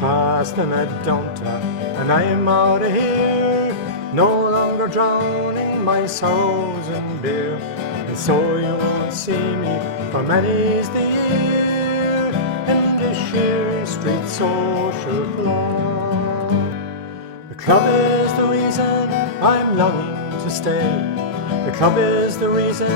trusting I don't, and I'm out of here, no longer drowning my sorrows in beer. And so you won't see me for many's the year in the Sheare Street Social Club. The club is the reason I'm longing to stay. The club is the reason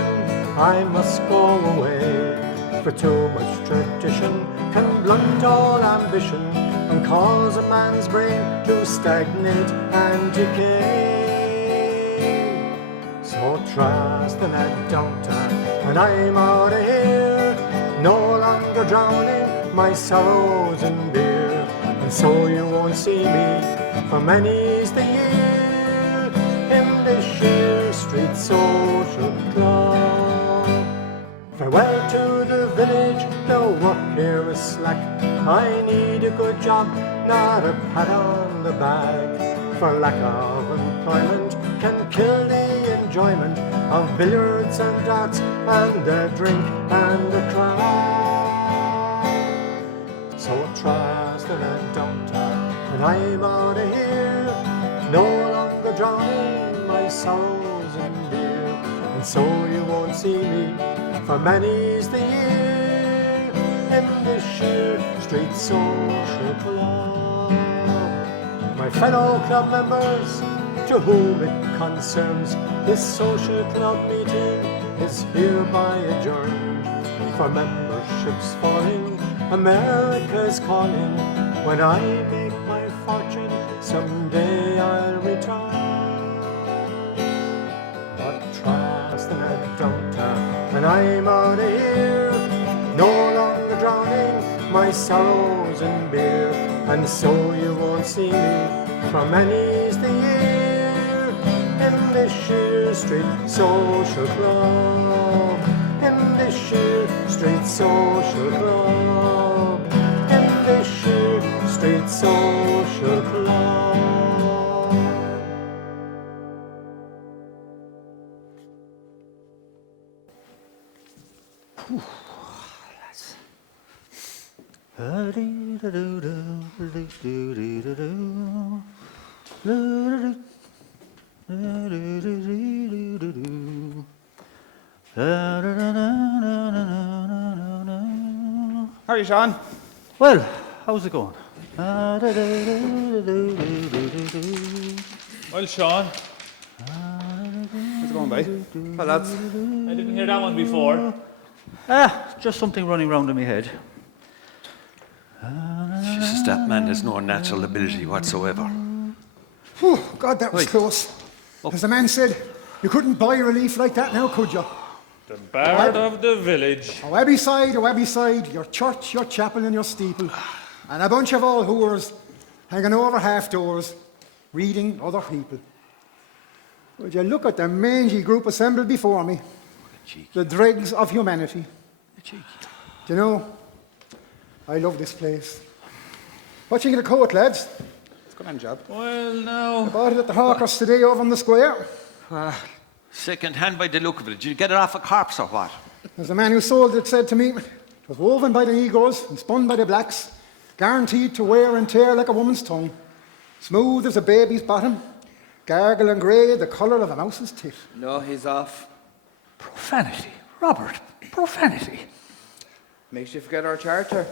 I must go away. For too much tradition can blunt all ambition and cause a man's brain to stagnate and decay. So trust and I don't, and I'm out of here, no longer drowning my sorrows in beer. And so you won't see me for many's the year in the Sheare Street Social Club. Farewell to the village, the work here is slack. I need a good job, not a pat on the back. For lack of employment can kill the enjoyment of billiards and darts and a drink and a cry. So I trust and I don't, and I'm out of here, no longer drowning my sorrows in beer. And so you won't see me for many's the year in the Sheare Street Social Club. My fellow club members, to whom it concerns, this social club meeting is hereby adjourned. For memberships falling, America's calling. When I make my fortune, someday I'll return. But trust and I don't, and I'm out of here, no longer drowning my sorrows in beer. And so you won't see me for many's the year in the Sheare Street Social Club. In the Sheare Street Social Club. In the Sheare Street Social Club. How are you, Sean? Well, how's it going? Well, Sean. How's it going, buddy? Well, lads. I didn't hear that one before. Just something running round in my head. Jesus, that man has no natural ability whatsoever. Oh, God, that was Oi. close. As the man said, you couldn't buy relief like that now, could you? The Bard of the Village. A webby side, your church, your chapel and your steeple. And a bunch of old whores hanging over half doors, reading other people. Would you look at the mangy group assembled before me? The dregs of humanity. Do you know, I love this place. What you think of the coat, lads? It's a good job. Well, now. I bought it at the hawkers today over on the square. Second hand by the look of it. Did you get it off a corpse or what? As the man who sold it said to me, it was woven by the Negroes and spun by the blacks, guaranteed to wear and tear like a woman's tongue, smooth as a baby's bottom, gargle and grey, the colour of a mouse's tit. No, he's off. Profanity. Robert, profanity. Makes you forget our charter.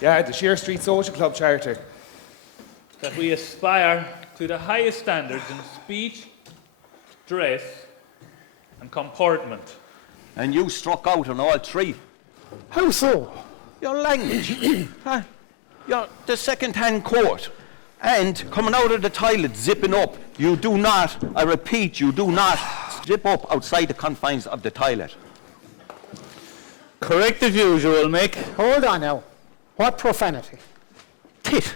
Yeah, the Sheare Street Social Club charter. That we aspire to the highest standards in speech, dress, and comportment. And you struck out on all three. How so? Your language. The second hand coat. And coming out of the toilet, zipping up. You do not, I repeat, you do not zip up outside the confines of the toilet. Correct as usual, Mick. Hold on now. What profanity? Tit.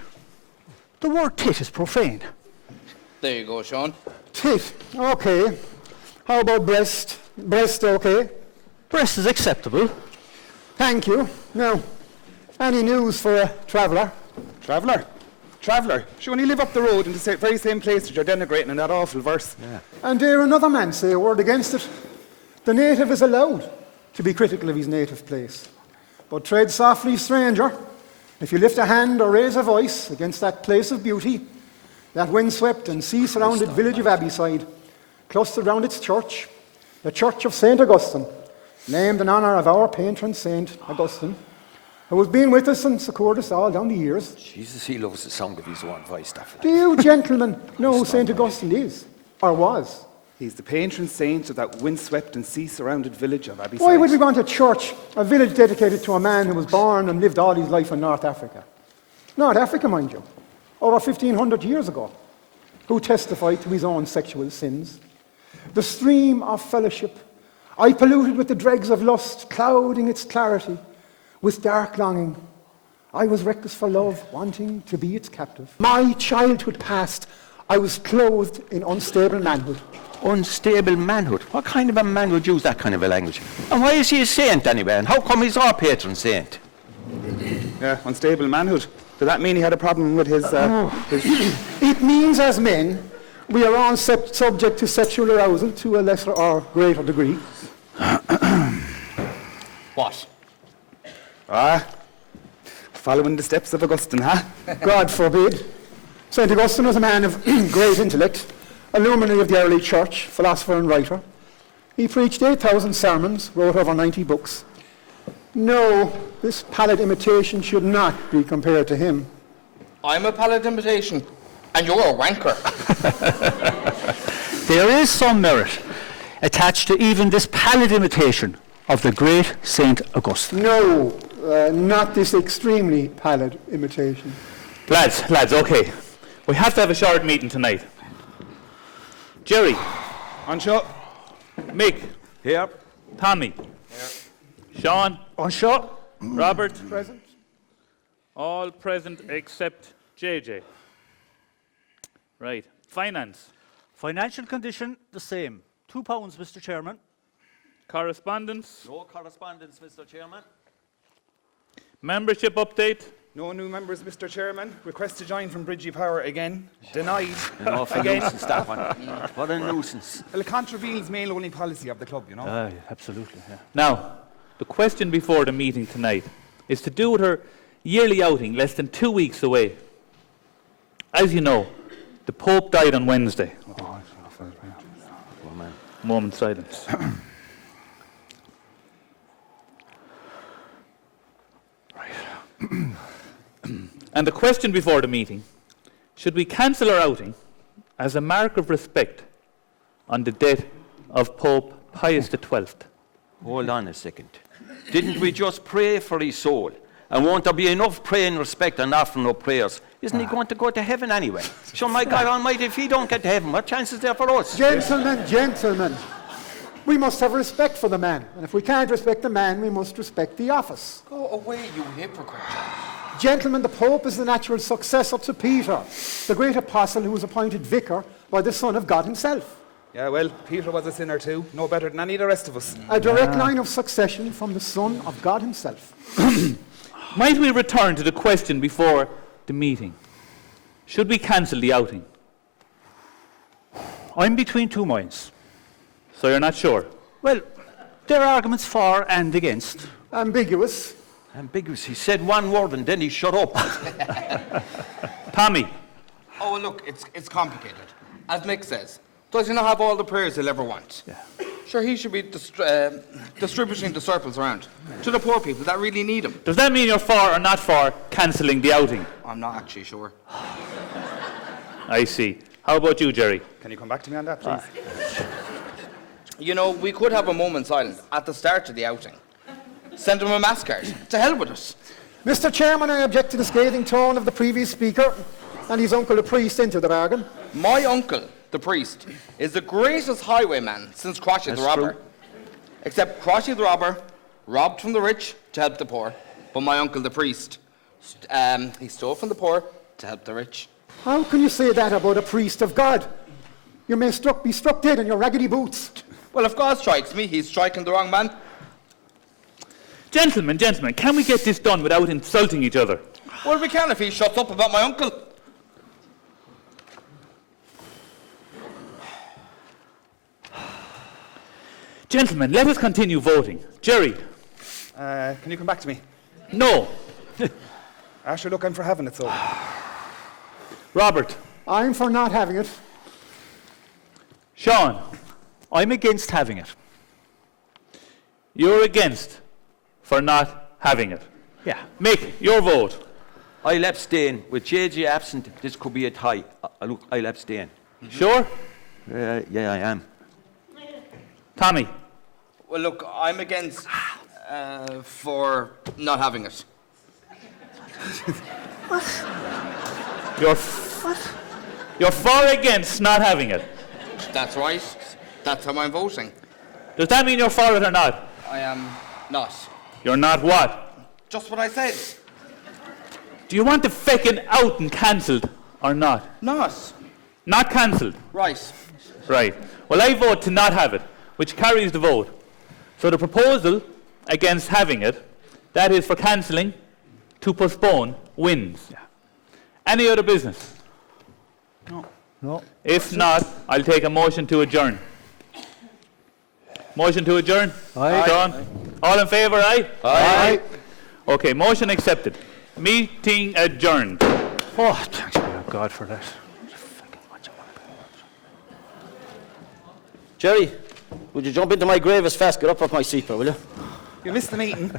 The word tit is profane. There you go, Sean. Tit, okay. How about breast? Breast, okay. Breast is acceptable. Thank you. Now, any news for a traveller? Traveller? Sure, when you live up the road in the very same place that you're denigrating in that awful verse. Yeah. And dare another man say a word against it? The native is allowed to be critical of his native place. But tread softly, stranger. If you lift a hand or raise a voice against that place of beauty, that windswept and sea-surrounded village of Abbeyside, clustered round its church, the Church of St. Augustine, named in honour of our patron St. Augustine, who has been with us and succoured us all down the years. Jesus, he loves the sound of his own voice, that fella. Do you gentlemen know who St. Augustine is, or was? He's the patron saint of that windswept and sea-surrounded village of Abbeyside. Why would we want a church, a village dedicated to a man who was born and lived all his life in North Africa? North Africa, mind you, over 1,500 years ago, who testified to his own sexual sins. The stream of fellowship, I polluted with the dregs of lust, clouding its clarity with dark longing. I was reckless for love, wanting to be its captive. My childhood past, I was clothed in unstable manhood. Unstable manhood? What kind of a man would use that kind of a language? And why is he a saint anyway? And how come he's our patron saint? Yeah, unstable manhood. Does that mean he had a problem with his... It means as men, we are all subject to sexual arousal to a lesser or greater degree. What? Following the steps of Augustine, huh? God forbid. St. Augustine was a man of great intellect, a luminary of the early church, philosopher and writer. He preached 8,000 sermons, wrote over 90 books. No, this pallid imitation should not be compared to him. I'm a pallid imitation, and you're a wanker. There is some merit attached to even this pallid imitation of the great St. Augustine. No, not this extremely pallid imitation. Lads, okay. We have to have a short meeting tonight. Jerry, On shot. Mick, Here. Tommy, Sean, On shot. Robert, Present. all present except JJ. Right. Finance, Financial condition, the same. £2, Mr. Chairman. correspondence, No correspondence, Mr. Chairman. membership update, No new members, Mr. Chairman. Request to join from Bridgie Power again. Denied. An awful Again. nuisance, that one. What a nuisance. Well, it contravenes male-only policy of the club, you know. Absolutely, yeah. Now, the question before the meeting tonight is to do with her yearly outing less than 2 weeks away. As you know, the Pope died on Wednesday. Moment silence. And the question before the meeting, should we cancel our outing as a mark of respect on the death of Pope Pius XII? Hold on a second. Didn't we just pray for his soul? And won't there be enough praying respect and offering up prayers? Isn't he going to go to heaven anyway? So my God Almighty, if he don't get to heaven, what chance is there for us? Gentlemen, we must have respect for the man. And if we can't respect the man, we must respect the office. Go away, you hypocrite. Gentlemen, the Pope is the natural successor to Peter, the great apostle who was appointed vicar by the Son of God himself. Yeah, well, Peter was a sinner too. No better than any of the rest of us. A direct line of succession from the Son of God himself. Might we return to the question before the meeting? Should we cancel the outing? I'm between two minds. So you're not sure? Well, there are arguments for and against. Ambiguous. Ambiguous. He said one word and then he shut up. Tommy, Oh, well, look, it's complicated. As Mick says, does he not have all the prayers he'll ever want? Yeah. Sure, he should be distributing the surplus around to the poor people that really need him. does that mean you're for or not for cancelling the outing? I'm not actually sure. I see. How about you, Jerry? Can you come back to me on that, please? You know, we could have a moment's silence at the start of the outing. Send him a mass card. To hell with us. Mr. Chairman, I object to the scathing tone of the previous speaker and his uncle, the priest, into the bargain. My uncle, the priest, is the greatest highwayman since Crotchy the robber. true. Except Crotchy the robber robbed from the rich to help the poor. But my uncle, the priest, he stole from the poor to help the rich. How can you say that about a priest of God? You may be struck dead in your raggedy boots. Well, if God strikes me, he's striking the wrong man. Gentlemen, can we get this done without insulting each other? Well, we can if he shuts up about my uncle. Gentlemen, let us continue voting. Jerry, Can you come back to me? No. Asher, look, I'm for having it, so. Robert. I'm for not having it. Sean. I'm against having it. You're against for not having it. Yeah. Mick, your vote. I'll abstain. With JJ absent, this could be a tie. Look, I'll abstain. Sure? Yeah, I am. Tommy. Well, look, I'm against for not having it. You're for or against not having it. That's right. That's how I'm voting. Does that mean you're for it or not? I am not. You're not what? Just what I said. Do you want the feckin' out and cancelled or not? Not. Not cancelled. Right. Right. Well, I vote to not have it, which carries the vote. So the proposal against having it, that is for cancelling, to postpone, wins. Yeah. Any other business? No. If not, I'll take a motion to adjourn. Motion to adjourn? Aye. Sean? All in favour, aye? Aye. Okay, motion accepted. Meeting adjourned. Oh, thanks be to God for that. Jerry, would you jump into my grave as fast? Get up off my seat, will you? You missed the meeting.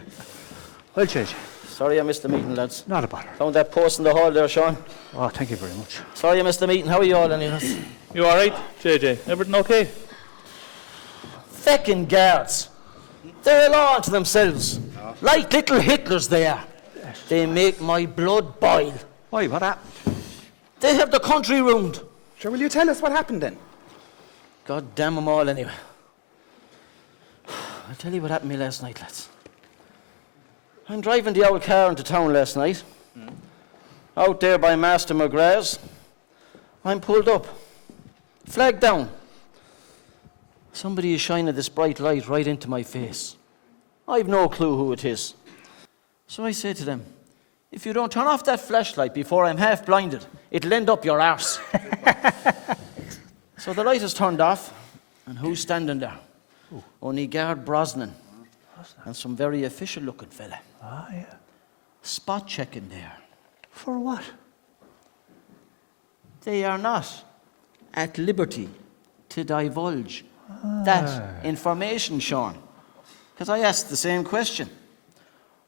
Well, JJ, Sorry I missed the meeting, lads. not a bother. Found that post in the hall there, Sean. Oh, thank you very much. Sorry I missed the meeting. How are you all, anyways? You all right, JJ? Everything okay? Feckin' guards. They're a law unto themselves. Like little Hitlers they are. They make my blood boil. Why, what happened? They have the country ruined. Sure, will you tell us what happened then? God damn them all, anyway. I'll tell you what happened to me last night, lads. I'm driving the old car into town last night. Out there by Master McGrath's. I'm pulled up. Flag down. Somebody is shining this bright light right into my face. I've no clue who it is. So I say to them, if you don't turn off that flashlight before I'm half blinded, it'll end up your arse. So the light is turned off, and who's standing there? Only Guard Brosnan and some very official looking fella. Ah, yeah. Spot checking there. For what? They are not at liberty to divulge that information, Sean. Because I asked the same question.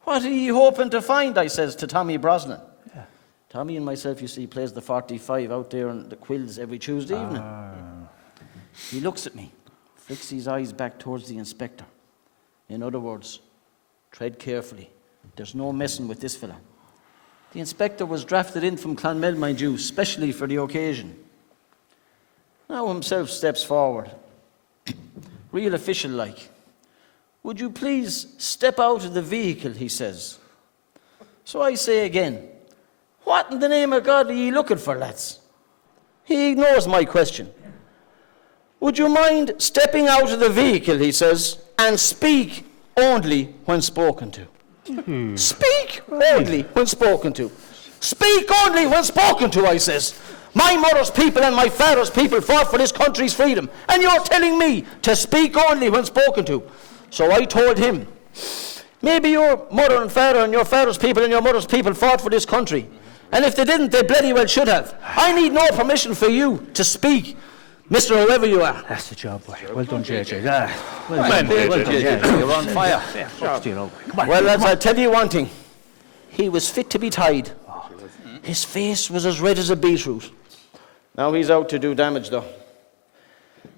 What are you hoping to find, I says to Tommy Brosnan. Yeah. Tommy and myself, you see, plays the 45 out there in the Quills every Tuesday evening. He looks at me, flicks his eyes back towards the inspector. In other words, tread carefully. There's no messing with this fella. The inspector was drafted in from Clonmel, mind you, specially for the occasion. Now himself steps forward, real official-like. Would you please step out of the vehicle, he says. So I say again, what in the name of God are you looking for, lads? He ignores my question. Would you mind stepping out of the vehicle, he says, and speak only when spoken to. Speak only when spoken to. Speak only when spoken to, I says. My mother's people and my father's people fought for this country's freedom, and you're telling me to speak only when spoken to. So I told him, maybe your mother and father and your father's people and your mother's people fought for this country. And if they didn't, they bloody well should have. I need no permission for you to speak, Mr. Whoever you are. That's the job, boy. Well done, JJ. Ah, well Come on, done, well done, JJ. yeah. You're on fire. You know. Come on. Well, lads, I'll tell you one thing. He was fit to be tied. His face was as red as a beetroot. Now he's out to do damage, though.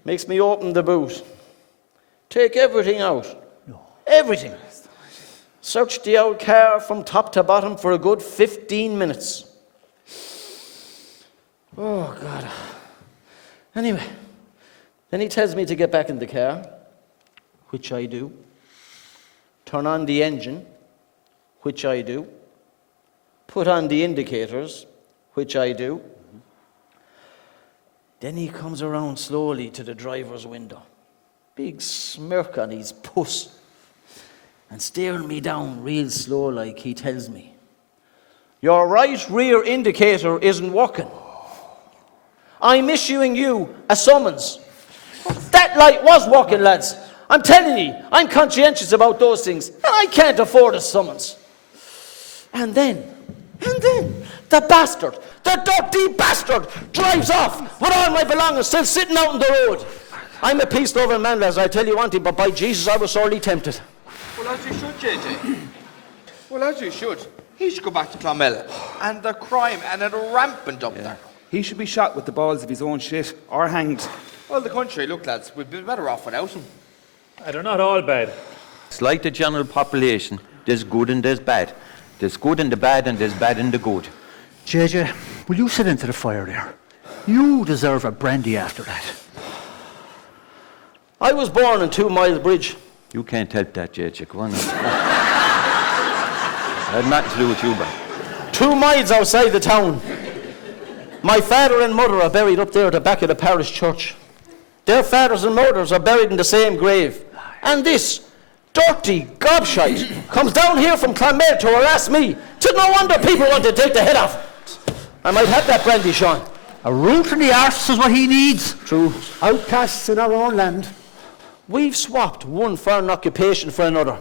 Makes me open the boot. Take everything out. Everything. Searched the old car from top to bottom for a good 15 minutes. Oh, God. Anyway, then he tells me to get back in the car, which I do. Turn on the engine, which I do. Put on the indicators, which I do. Then he comes around slowly to the driver's window. Big smirk on his puss. And staring me down real slow like, he tells me, your right rear indicator isn't working. I'm issuing you a summons. That light was working, lads. I'm telling you, I'm conscientious about those things, and I can't afford a summons. And then, the bastard, the dirty bastard, drives off with all my belongings still sitting out on the road. I'm a peace-loving man, lads, I tell you one thing, but by Jesus, I was sorely tempted. Well, as you should, JJ. Well, as you should. He should go back to Clonmel. And the crime, and it rampant up there. He should be shot with the balls of his own shit, or hanged. Well, the country, look, lads, we'd be better off without him. They're not all bad. It's like the general population. There's good and there's bad. There's good in the bad and there's bad in the good. JJ, will you sit into the fire there? You deserve a brandy after that. I was born in 2 Mile Bridge. You can't help that, JJ. Go on. Had nothing to do with you, but 2 miles outside the town. My father and mother are buried up there at the back of the parish church. Their fathers and mothers are buried in the same grave. And this dirty gobshite comes down here from Clonmel to harass me. It's no wonder people want to take the head off. I might have that brandy, Sean. A root in the arse is what he needs. True. Outcasts in our own land. We've swapped one foreign occupation for another.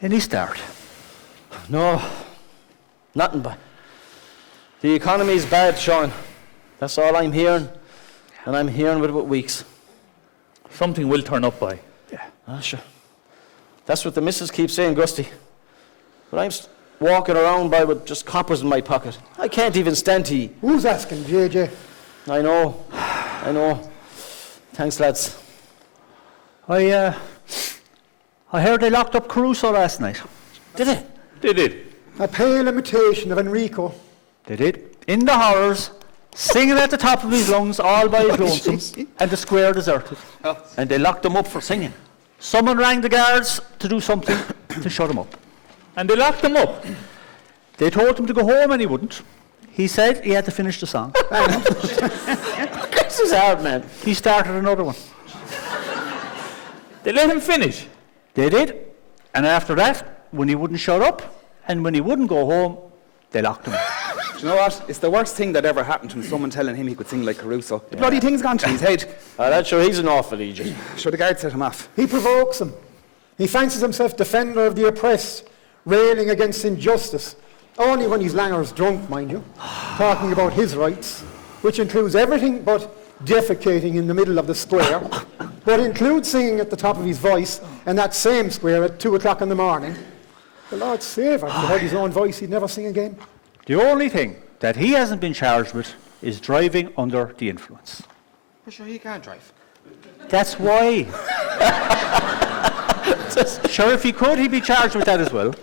Any start? No, nothing but. The economy's bad, Sean. That's all I'm hearing. And I'm hearing it with weeks. Something will turn up by. Ah, sure. That's what the missus keeps saying, Gusty. But I'm walking around by with just coppers in my pocket. I can't even stand to eat. Who's asking, JJ? I know. Thanks, lads. I heard they locked up Caruso last night. Did it? They did. A pale imitation of Enrico. They did. In the horrors, singing at the top of his lungs, all by his lonesome, and the square deserted. and they locked them up for singing. Someone rang the guards to do something to shut him up. And they locked him up. They told him to go home and he wouldn't. He said he had to finish the song. This is hard, man. He started another one. They let him finish. They did. And after that, when he wouldn't shut up and when he wouldn't go home, they locked him up. Do you know what? It's the worst thing that ever happened to him, someone telling him he could sing like Caruso. The bloody thing's gone to his head. That's sure he's an awful idiot. Sure, the guard set him off. He provokes them. He fancies himself defender of the oppressed, railing against injustice. Only when he's langers drunk, mind you, talking about his rights, which includes everything but defecating in the middle of the square, but includes singing at the top of his voice in that same square at 2 o'clock in the morning. The Lord save her. If he heard his own voice, he'd never sing again. The only thing that he hasn't been charged with is driving under the influence. For sure, he can't drive. That's why. Sure, if he could, he'd be charged with that as well.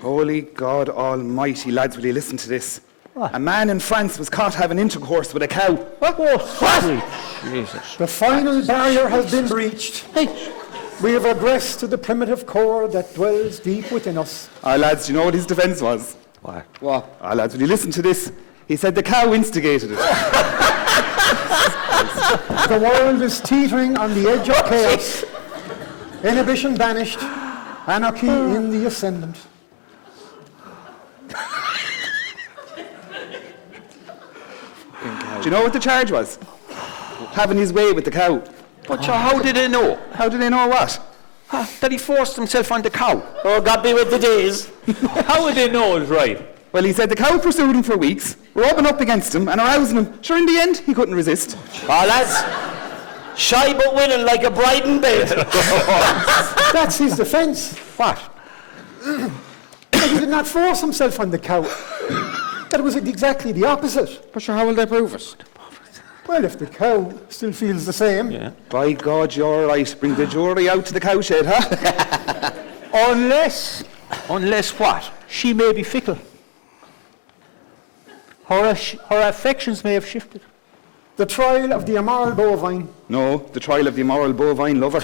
Holy God Almighty, lads, will you listen to this? What? A man in France was caught having intercourse with a cow. What? Jesus. The final barrier has been breached. We have regressed to the primitive core that dwells deep within us. Lads, do you know what his defence was? What? Lads, will you listen to this? He said the cow instigated it. The world is teetering on the edge of chaos. Inhibition banished, anarchy in the ascendant. Do you know what the charge was? Having his way with the cow. But sure, how did they know? How do they know what? That he forced himself on the cow. Oh, God be with the days. How would they know it was right? Well, he said the cow pursued him for weeks, rubbing up against him and arousing him. Sure, in the end, he couldn't resist. Oh, lads. Shy but winning like a bride in bed. That's his defence. What? He did not force himself on the cow. That was exactly the opposite. But sure, how will they prove it? Well, if the cow still feels the same. Yeah. By God, you're right. Bring the jury out to the cowshed, huh? Unless Unless what? she may be fickle. Her affections may have shifted. The trial of the immoral bovine. No, the trial of the immoral bovine lover.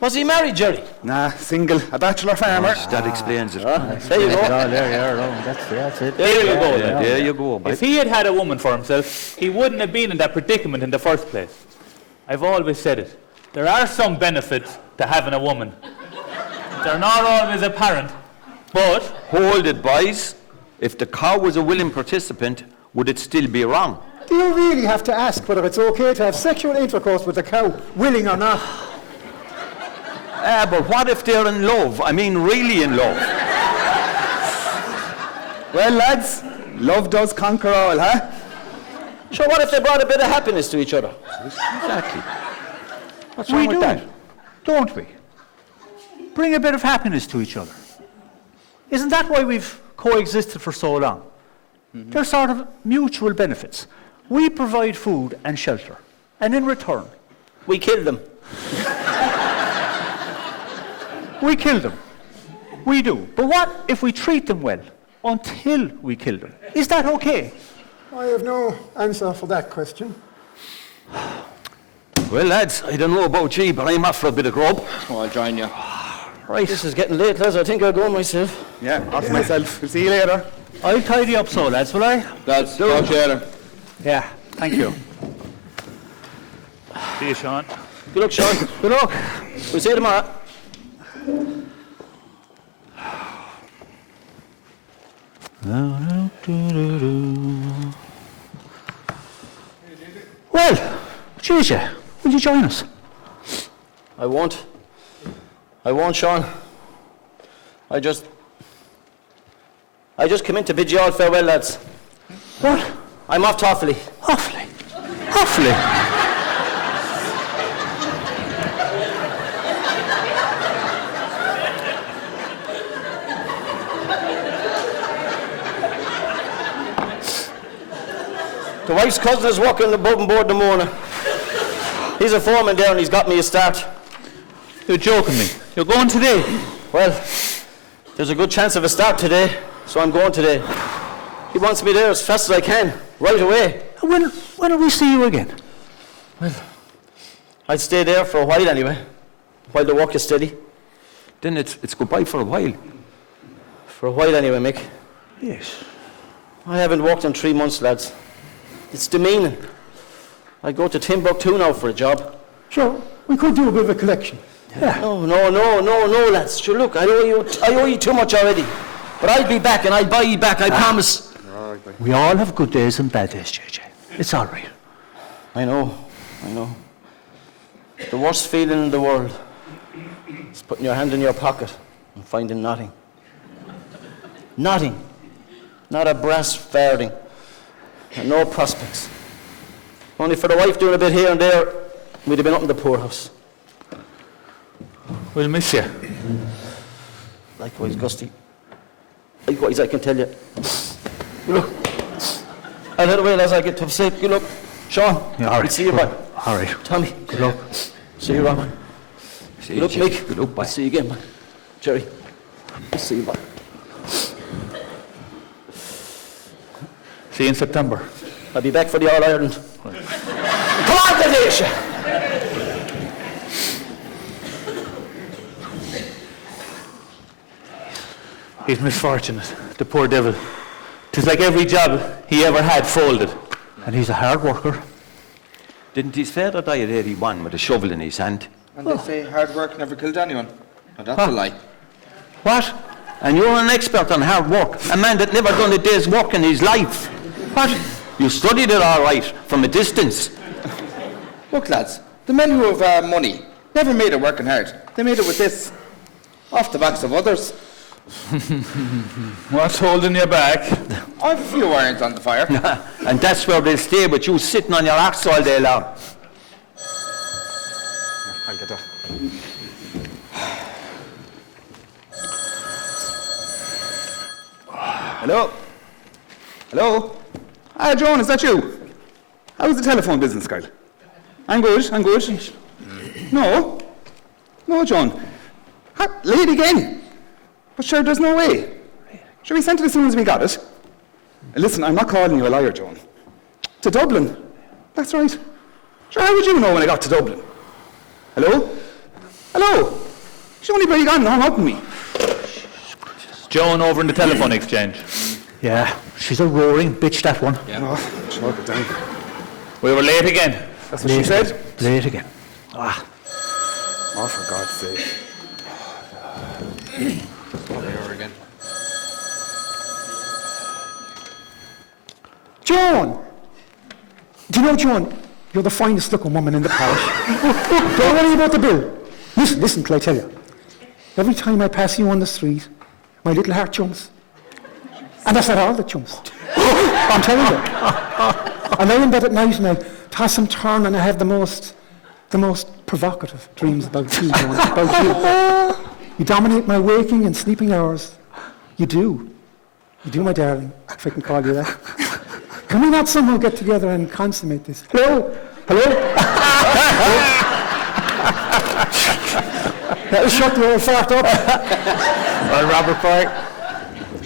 Was he married, Jerry? Nah, single, a bachelor farmer. That explains it. There you go. That's it. There you go. Yeah, there you go, If mate. he had had a woman for himself, he wouldn't have been in that predicament in the first place. I've always said it. There are some benefits to having a woman. They're not always apparent, but Hold it, boys. If the cow was a willing participant, would it still be wrong? Do you really have to ask whether it's okay to have sexual intercourse with a cow, willing or not? But what if they're in love? I mean, really in love. Well, lads, love does conquer all, huh? Sure, what if they brought a bit of happiness to each other? Exactly. What's wrong with that? Don't we? Bring a bit of happiness to each other. Isn't that why we've coexisted for so long? They're sort of mutual benefits. We provide food and shelter, and in return, We killed them. we kill them. We do. But what if we treat them well until we kill them? Is that okay? I have no answer for that question. Well, lads, I don't know about you, but I'm off for a bit of grub. Oh, I'll join you. Right, this is getting late, lads. I think I'll go myself. Yeah, off myself. We'll see you later. I'll tidy up so, lads, will I? That's talk to you later. Yeah, thank you. See you, Sean. Good luck, Sean. Good luck. We'll see you tomorrow. Well, JJ, will you join us? I won't, Sean. I just came in to bid you all farewell, lads. What? I'm off to Offaly. Awfully. Awfully. The wife's cousin is working above and board in the morning. He's a foreman there and he's got me a start. You're joking me. You're going today. Well, there's a good chance of a start today, so I'm going today. He wants me there as fast as I can, right away. When will we see you again? I'd stay there for a while anyway, while the work is steady. Then it's goodbye for a while. For a while anyway, Mick. Yes. I haven't worked in 3 months, lads. It's demeaning. I go to Timbuktu now for a job. Sure, we could do a bit of a collection. No, lads. Sure, look, I owe you too much already. But I'll be back and I'll buy you back, I promise. We all have good days and bad days, JJ. It's all right. I know. The worst feeling in the world is putting your hand in your pocket and finding nothing. Nothing. Not a brass farthing. And no prospects. Only for the wife doing a bit here and there, we'd have been up in the poorhouse. We'll miss you. Likewise, Gusty. Likewise, I can tell you. Good luck. I'll head away as I get to safe. Good luck. Sean, Yeah, all right. we'll see you, bye. All right. Tommy. Good luck. See you, Robert. See Good luck, Jake. Mick. Good luck, bye. I'll see you again, bye. Jerry. I'll see you, bye. See you in September. I'll be back for the All-Ireland. Come on, Gadesha! He's misfortunate, the poor devil. 'Tis like every job he ever had folded. And he's a hard worker. Didn't his father die at 81 with a shovel in his hand? And they say hard work never killed anyone. Now that's a lie. What? And you're an expert on hard work. A man that never done a day's work in his life. What? You studied it all right, from a distance. Look, lads, the men who have money never made it working hard. They made it with this, off the backs of others. What's holding you back? I have a few irons on the fire. And that's where they'll stay with you sitting on your axe all day long. I'll get up. Hello? Hello? Ah, John, is that you? How's the telephone business, Kyle? I'm good. No? No, John. Late again? But sure, there's no way. Sure, we sent it as soon as we got it. Listen, I'm not calling you a liar, John. To Dublin. That's right. Sure, how would you know when I got to Dublin? Hello? Hello? She's only barely gone and hung up on me. Joan over in the telephone exchange. Yeah, she's a roaring bitch, that one. Oh, chalk it down. We were late again. That's what she said? Late again. Ah, Oh, for God's sake. Again. Joan! Do you know, John, you're the finest looking woman in the parish. Don't worry about the bill. Listen till I tell you. Every time I pass you on the street, my little heart jumps. And that's not all that jumps. I'm telling you. I lay in bed at night and I toss and turn and I have the most provocative dreams about you, John, about you. You dominate my waking and sleeping hours. You do. You do, my darling, if I can call you that. Can we not somehow get together and consummate this? Hello? That'll shut the old fart up. Well, Robert Boy.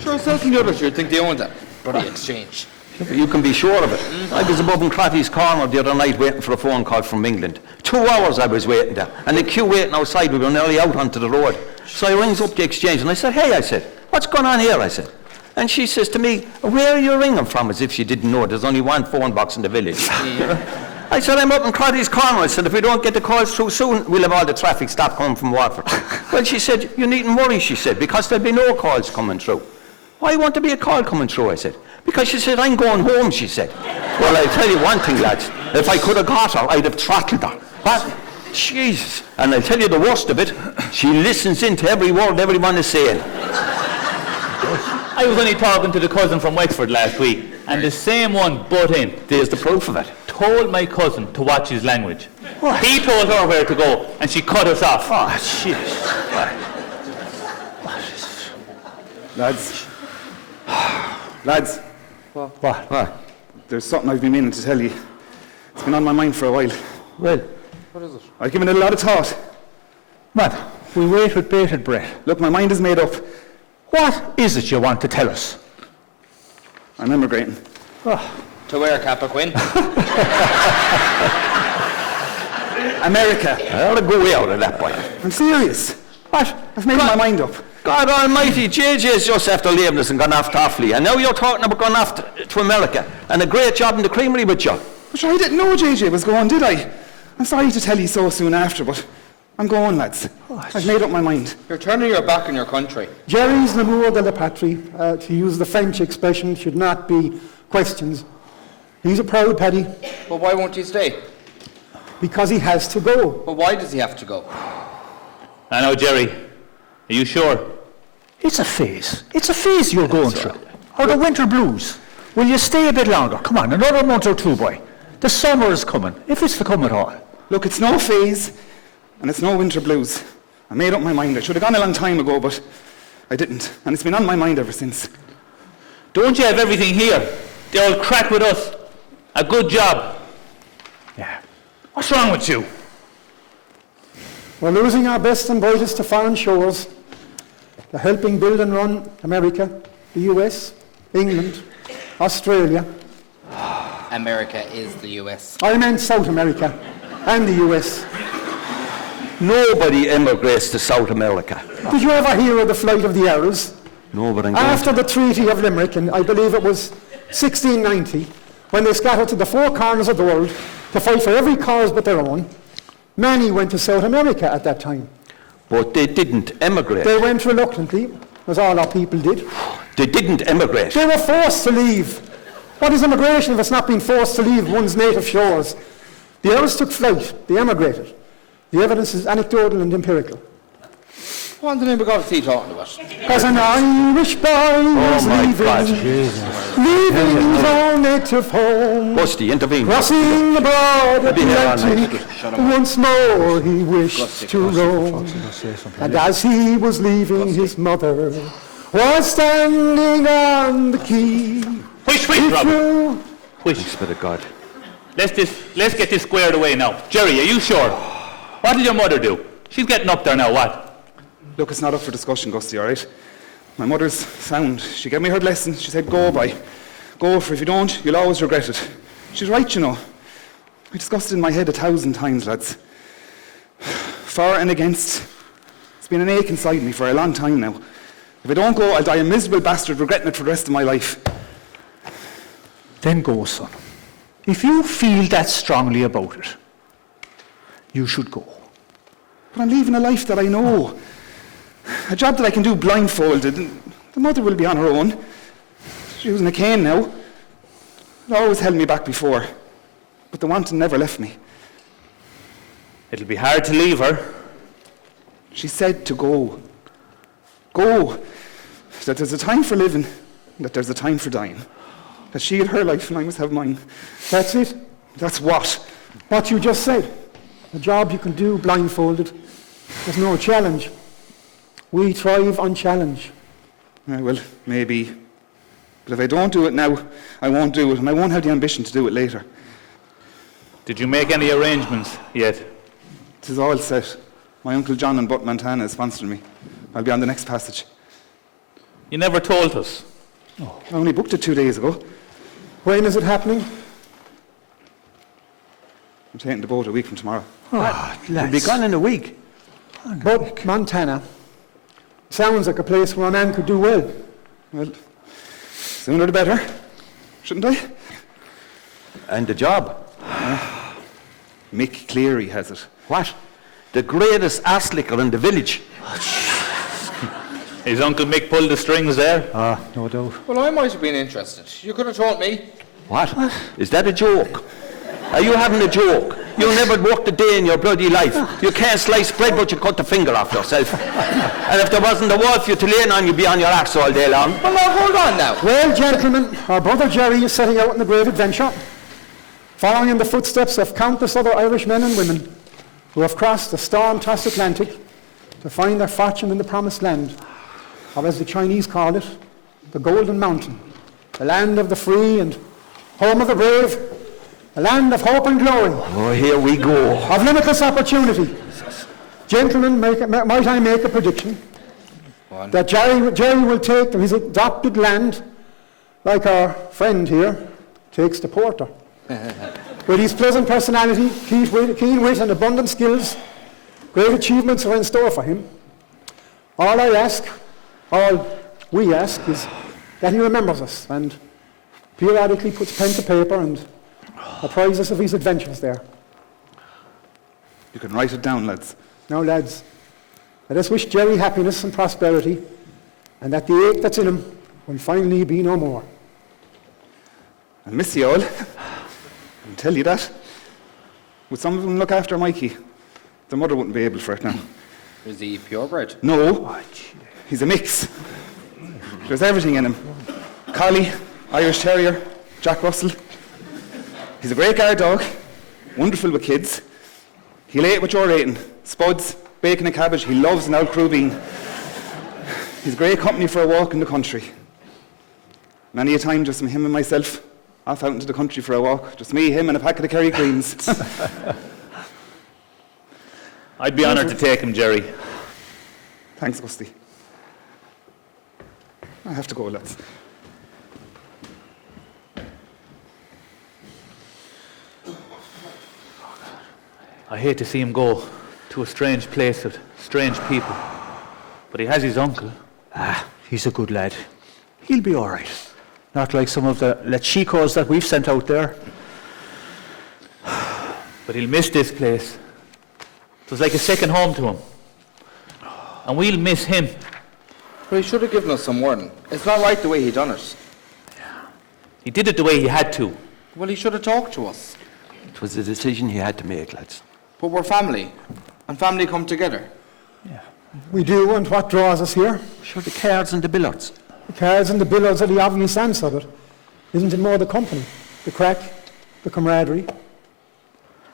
Sure, self and the others, you'd think they owned that. Bloody exchange. You can be sure of it. I was above in Cratty's corner the other night waiting for a phone call from England. 2 hours I was waiting there. And the queue waiting outside, we were nearly out onto the road. So I rings up the exchange and I said, hey, I said, what's going on here, I said. And she says to me, where are you ringing from? As if she didn't know. There's only one phone box in the village. I said, I'm up in Cratty's corner. I said, if we don't get the calls through soon, we'll have all the traffic stop coming from Waterford. Well, she said, you needn't worry, she said, because there'll be no calls coming through. Why won't there be a call coming through, I said. Because she said, I'm going home, she said. Well, I'll tell you one thing, lads. If I could have got her, I'd have throttled her. What? Jesus. And I'll tell you the worst of it. She listens into every word everyone is saying. I was only talking to the cousin from Wexford last week, and the same one butt in. There's the proof of it. Told my cousin to watch his language. What? He told her where to go, and she cut us off. Oh, shit. Lads. What? There's something I've been meaning to tell you. It's been on my mind for a while. Well, What is it? I've given it a lot of thought. Man, we wait with bated breath. Look, my mind is made up. What is it you want to tell us? I'm emigrating. To where, Kappa Quinn? America. I ought to go way out of that boy. I'm serious. What? I've made my mind up. God almighty, JJ's just after leaving us and gone off to Offaly, and now you're talking about going off to America, and a great job in the creamery with you. But sure, I didn't know JJ was going, did I? I'm sorry to tell you so soon after, but I'm going, lads. I've made up my mind. You're turning your back on your country. Jerry's l'amour de la patrie, to use the French expression, should not be questioned. He's a proud Paddy But why won't he stay? because he has to go. But why does he have to go? I know, Jerry. Are you sure? It's a phase. It's a phase you're going through. Or the winter blues. Will you stay a bit longer? Come on, another month or two, boy. The summer is coming, if it's to come at all. Look, it's no phase, and it's no winter blues. I made up my mind. I should have gone a long time ago, but I didn't. And it's been on my mind ever since. Don't you have everything here? The old crack with us. A good job. Yeah. What's wrong with you? We're losing our best and brightest to foreign shores. They're helping build and run America, the US, England, Australia. America is the US. I meant South America and the US. Nobody emigrates to South America. Did you ever hear of the Flight of the Owls? No, but I'm going After the Treaty of Limerick, and I believe it was 1690, when they scattered to the four corners of the world to fight for every cause but their own, many went to South America at that time. But they didn't emigrate. They went reluctantly, as all our people did. They didn't emigrate. They were forced to leave. What is immigration if it's not being forced to leave one's native shores? The Owls took flight. They emigrated. The evidence is anecdotal and empirical. What in the name of God is he talking about? As an Irish boy was my leaving, God. leaving his own native home, Busty, intervene. crossing the broad Be here all night. Atlantic, once more he wished to roam. And as he was leaving, his mother was standing on the quay. Which, He Robert? threw Which? Spirit of God. Let's get this squared away now. Jerry, are you sure? What did your mother do? She's getting up there now, what? Look, it's not up for discussion, Gusty, all right? My mother's sound. She gave me her lesson. She said, go, boy. Go, for if you don't, you'll always regret it. She's right, you know. I discussed it in my head 1,000 times, lads. For and against. It's been an ache inside me for a long time now. If I don't go, I'll die a miserable bastard regretting it for the rest of my life. Then go, son. If you feel that strongly about it, you should go. But I'm leaving a life that I know. A job that I can do blindfolded. The mother will be on her own. She's using a cane now. It always held me back before. but the wanton never left me. It'll be hard to leave her. She said to go. Go. That there's a time for living, that there's a time for dying. That she had her life and I must have mine. That's it. That's what? What you just said. A job you can do blindfolded. There's no challenge. We thrive on challenge. Well, maybe. But if I don't do it now, I won't do it, and I won't have the ambition to do it later. Did you make any arrangements yet? It is all set. My Uncle John in Butt, Montana is sponsoring me. I'll be on the next passage. You never told us. I only booked it 2 days ago. When is it happening? I'm taking the boat a week from tomorrow. You'll be gone in a week. But Montana sounds like a place where a man could do well. Well, sooner the better, shouldn't I? And the job? Mick Cleary has it. What? The greatest ass licker in the village. His Uncle Mick pulled the strings there. No doubt. Well, I might have been interested. You could have told me. What? Is that a joke? Are you having a joke? You never worked a day in your bloody life. You can't slice bread, but you cut the finger off yourself. And if there wasn't a wall for you to lean on, you'd be on your arse all day long. Well, now, hold on now. Well, gentlemen, our brother Jerry is setting out on a great adventure, following in the footsteps of countless other Irish men and women who have crossed the storm-tossed Atlantic to find their fortune in the Promised Land, or as the Chinese call it, the Golden Mountain, the land of the free and home of the brave, a land of hope and glory, Oh, here we go. of limitless opportunity. Gentlemen, might I make a prediction that Jerry will take to his adopted land like our friend here takes to Porter. With his pleasant personality, keen wit and abundant skills, great achievements are in store for him. All we ask is that he remembers us and periodically puts pen to paper and apprise us of his adventures there. You can write it down, lads. Now, lads, let us wish Jerry happiness and prosperity, and that the ache that's in him will finally be no more. I'll miss you all. I'll tell you that. Would some of them look after Mikey? The mother wouldn't be able for it now. Is he purebred? No, he's a mix. There's everything in him. Collie, Irish Terrier, Jack Russell. He's a great guard dog, wonderful with kids. He'll eat what you're eating. Spuds, bacon and cabbage. He loves an old crew bean. He's great company for a walk in the country. Many a time, just him and myself, off out into the country for a walk. Just me, him, and a packet of Kerry Greens. I'd be honoured to take him, Jerry. Thanks, Gusty. I have to go, lads. I hate to see him go to a strange place with strange people. But he has his uncle. He's a good lad. He'll be all right. Not like some of the lechicos that we've sent out there. But he'll miss this place. It was like a second home to him. And we'll miss him. But he should have given us some warning. It's not right the way he done it. He did it the way he had to. Well, he should have talked to us. It was a decision he had to make, lads. But we're family. And family come together. We do, and what draws us here? Sure, the cards and the billards. The cards and the billards are the obvious answer, but isn't it more the company, the crack, the camaraderie?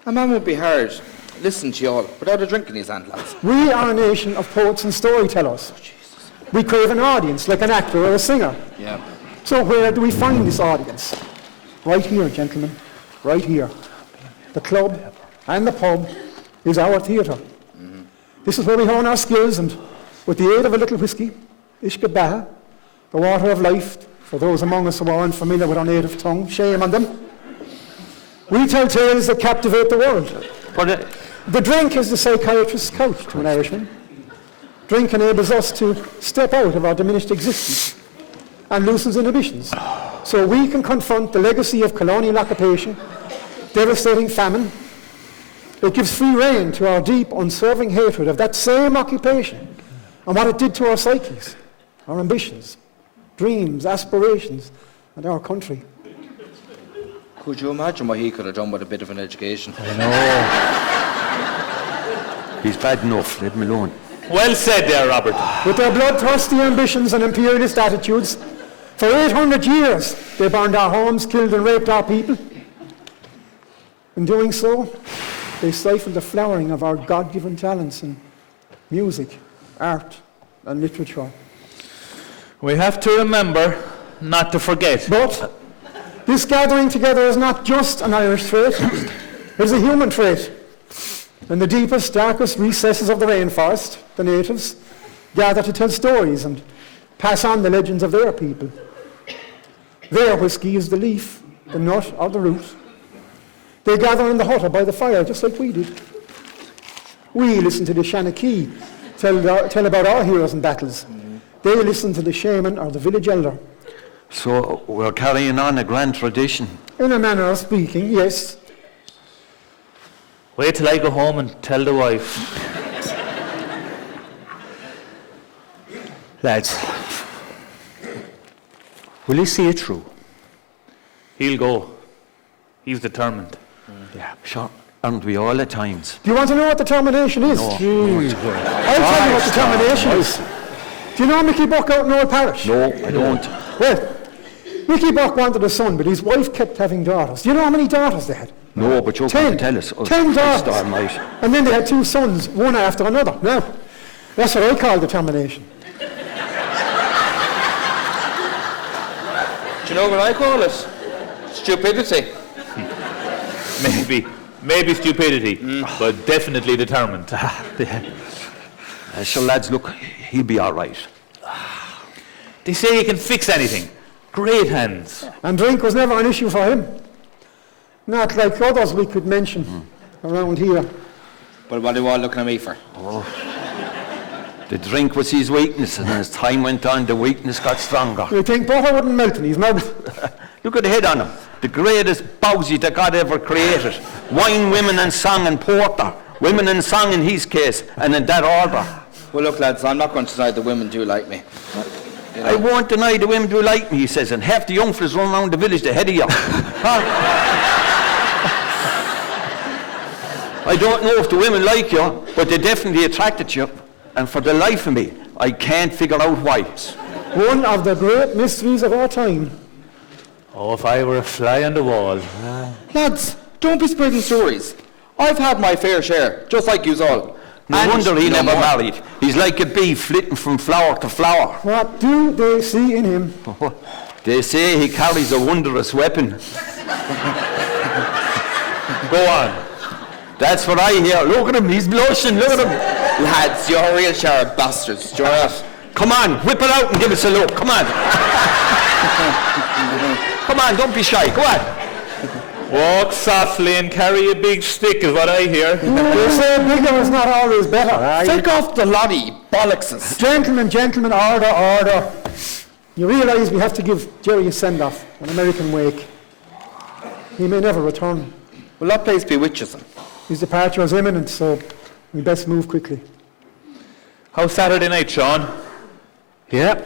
A man would be hard. Listen to you all without a drink in his hand, lads. We are a nation of poets and storytellers. We crave an audience, like an actor or a singer. Yeah. So where do we find this audience? Right here, gentlemen, right here. The club and the pub is our theatre. This is where we hone our skills, and with the aid of a little whiskey, ishkabaha, the water of life, for those among us who are unfamiliar with our native tongue, shame on them, we tell tales that captivate the world. But The drink is the psychiatrist's couch to an Irishman. Drink enables us to step out of our diminished existence and loosens inhibitions, so we can confront the legacy of colonial occupation, devastating famine. It gives free rein to our deep, unswerving hatred of that same occupation and what it did to our psyches, our ambitions, dreams, aspirations, and our country. Could you imagine what he could have done with a bit of an education? He's bad enough, let him alone. Well said there, Robert. With their bloodthirsty ambitions and imperialist attitudes, for 800 years they burned our homes, killed and raped our people. In doing so, they stifled the flowering of our God-given talents in music, art and literature. We have to remember not to forget. But this gathering together is not just an Irish trait, it is a human trait. In the deepest, darkest recesses of the rainforest, the natives gather to tell stories and pass on the legends of their people. Their whiskey is the leaf, the nut or the root. They gather in the hut or by the fire, just like we did. We listen to the Shanachie tell about our heroes and battles. They listen to the shaman or the village elder. So we're carrying on a grand tradition. In a manner of speaking, yes. Wait till I go home and tell the wife. Lads, will you see it through? He'll go. He's determined. Yeah, sure. Aren't we all at times? Do you want to know what determination is? No. I'll tell you what determination is. Do you know Mickey Buck out in Old Parish? No, I don't. Well, Mickey Buck wanted a son, but his wife kept having daughters. Do you know how many daughters they had? No, but you're going to tell us. 10 daughters. Right. And then they had 2 sons, one after another. Now, that's what I call determination. Do you know what I call it? Stupidity. Maybe stupidity, but definitely determined. So lads, look, he'll be all right. They say he can fix anything. Great hands. And drink was never an issue for him. Not like others we could mention around here. But what are you all looking at me for? The drink was his weakness, and as time went on, the weakness got stronger. You think butter wouldn't melt in his mouth? Look at the head on him. The greatest bowsy that God ever created. Wine, women and song and porter. Women and song in his case, and in that order. Well, look, lads, I'm not going to deny the women do like me. You know. I won't deny the women do like me, he says, and half the young fellas run around the village ahead of you. Huh? I don't know if the women like you, but they definitely attracted you. And for the life of me, I can't figure out why. One of the great mysteries of our time. Oh, if I were a fly on the wall. Lads, don't be spreading stories. I've had my fair share, just like yous all. No wonder he never married. He's like a bee flitting from flower to flower. What do they see in him? They say he carries a wondrous weapon. Go on. That's what I hear. Look at him, he's blushing, look at him. Lads, you're real sharp bastards, do you know that? Come on, whip it out and give us a look, come on. Come on, don't be shy, go on. Walk softly and carry a big stick is what I hear. They say bigger is not always better. Take off the lottie, bollockses. Gentlemen, order. You realise we have to give Jerry a send-off, an American wake. He may never return. Will that place be with you, son? His departure is imminent, so we best move quickly. How's Saturday night, Sean? Yeah,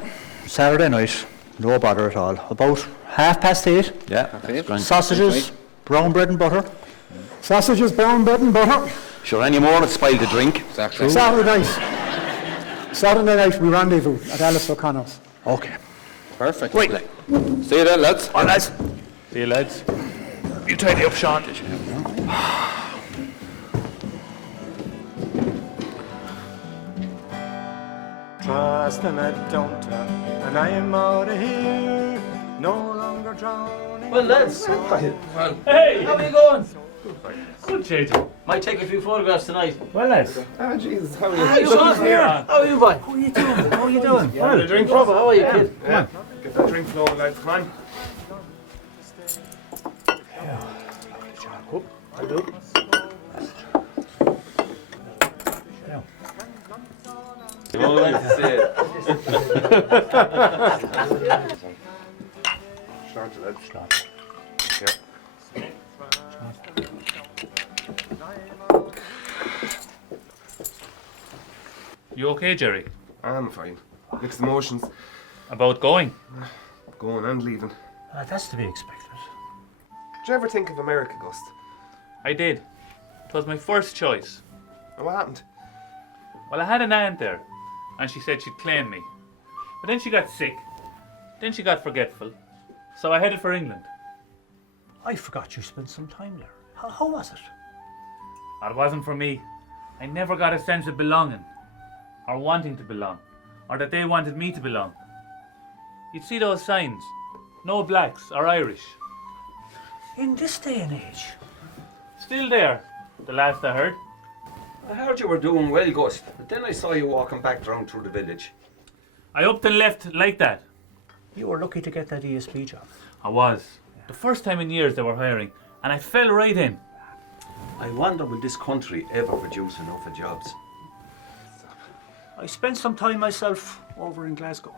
Saturday night. No bother at all. About 8:30. Yeah, that's grand. Sausages, brown bread and butter. Sausages, brown bread and butter. Sure, any more would spoil the drink. Exactly. Saturday night we rendezvous at Alice O'Connor's. Okay. Perfect. Wait. See you then, lads. All right, lads. See you, lads. You tidy up, Sean. Trust and I don't, and I am out of here, no longer drowning. Well, lads. Hey! How are you going? Good, JJ. Might take a few photographs tonight. Well, lads. How are you, Sean? How are you, boy? How are you doing? How are you doing? Well, drink Brother, how are you, kid? Yeah. Get that drink flowing, lads. Come on. Oh, that's it. Start to let's start. You okay, Jerry? I'm fine. Mixed emotions. About going? Going and leaving. That's to be expected. Did you ever think of America, Gust? I did. It was my first choice. And what happened? Well, I had an aunt there, and she said she'd claim me. But then she got sick. Then she got forgetful. So I headed for England. I forgot you spent some time there. How was it? It wasn't for me. I never got a sense of belonging, or wanting to belong, or that they wanted me to belong. You'd see those signs. No blacks or Irish. In this day and age. Still there, the last I heard. I heard you were doing well, Gust, but then I saw you walking back down through the village. I upped and left like that. You were lucky to get that ESB job. I was. The first time in years they were hiring, and I fell right in. I wonder will this country ever produce enough of jobs? I spent some time myself over in Glasgow.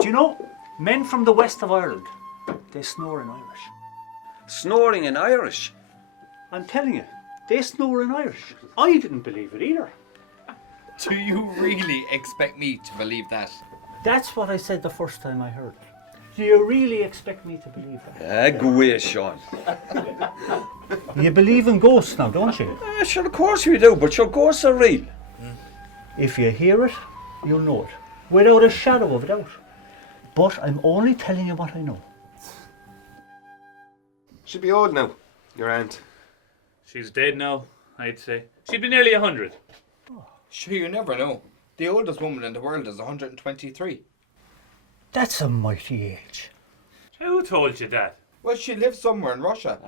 Do you know, men from the west of Ireland, they snore in Irish. Snoring in Irish? I'm telling you, they snore in Irish. I didn't believe it either. Do you really expect me to believe that? That's what I said the first time I heard it. Do you really expect me to believe that? Go away, Sean. You believe in ghosts now, don't you? Sure, of course we do, but your ghosts are real. If you hear it, you'll know it, without a shadow of a doubt. But I'm only telling you what I know. She'd be old now, your aunt. She's dead now, I'd say. She'd be nearly 100. Sure, you never know. The oldest woman in the world is 123. That's a mighty age. Who told you that? Well, she lives somewhere in Russia.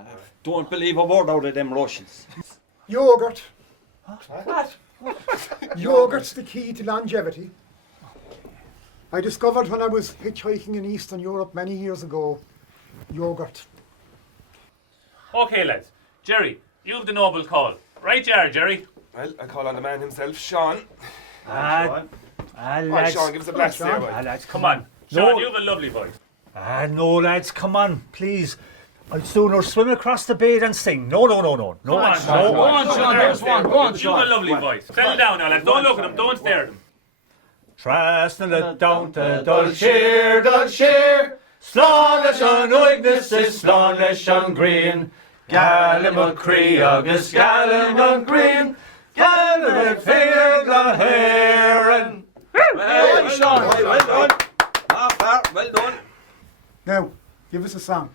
Don't believe a word out of them Russians. Yogurt. What? Yogurt's the key to longevity. I discovered when I was hitchhiking in Eastern Europe many years ago, yogurt. Okay, lads. Jerry, you've the noble call. Right you are, Jerry. Well, I call on the man himself, Sean. Lads, Sean, give us a blast there, boy. lads, Come on. Sean, you have a lovely voice. No, lads, come on, please. I'd sooner swim across the bay than sing. No. Go on, Sean. Go on, Sean. There's one. Go on, Sean. You have a lovely voice. Settle down now, lads. Don't look at him. Don't stare at him. Trasna down to Dul Sheare, Slaughter on Oignis is Slaughter on Green, Gallimon Cree August Gallimon Green, Gallimon Fair Glaheron. Well done, well done. Well done. Now, give us a song.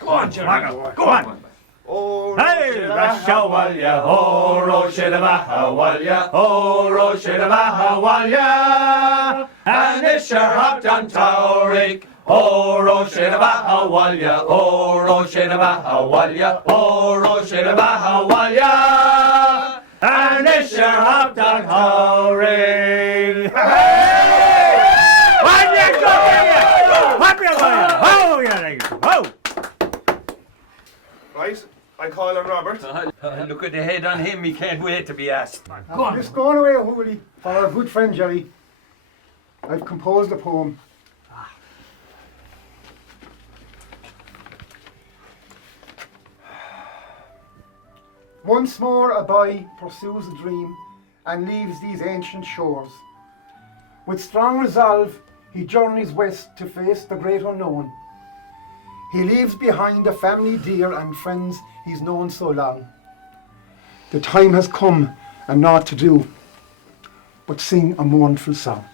Go on, Jerry. Go on. Oh, Hey, Rashawalya, oh, Roshidamahawalya, oh, Roshidamahawalya, and it's your hop down Taurik, oh, Roshidamahawalya, oh, Roshidamahawalya, oh, Roshidamahawalya, and it's your hop down Taurik. Hey! What you go? What you going? Oh, yeah, oh. right, I call on Robert. Look at the head on him, he can't wait to be asked. After just going away holy for our good friend Jerry, I've composed a poem. Once more a boy pursues a dream and leaves these ancient shores. With strong resolve, he journeys west to face the great unknown. He leaves behind a family dear and friends he's known so long. The time has come and naught to do but sing a mournful song.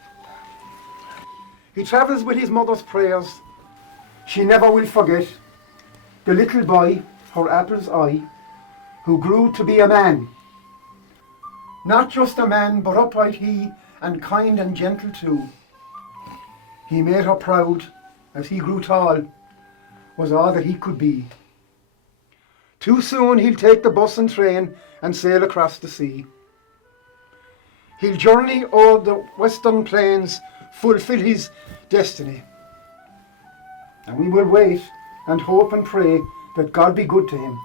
He travels with his mother's prayers. She never will forget the little boy, her apple's eye, who grew to be a man. Not just a man, but upright he, and kind and gentle too. He made her proud as he grew tall, was all that he could be. Too soon he'll take the bus and train and sail across the sea. He'll journey o'er the western plains, fulfill his destiny. And we will wait and hope and pray that God be good to him,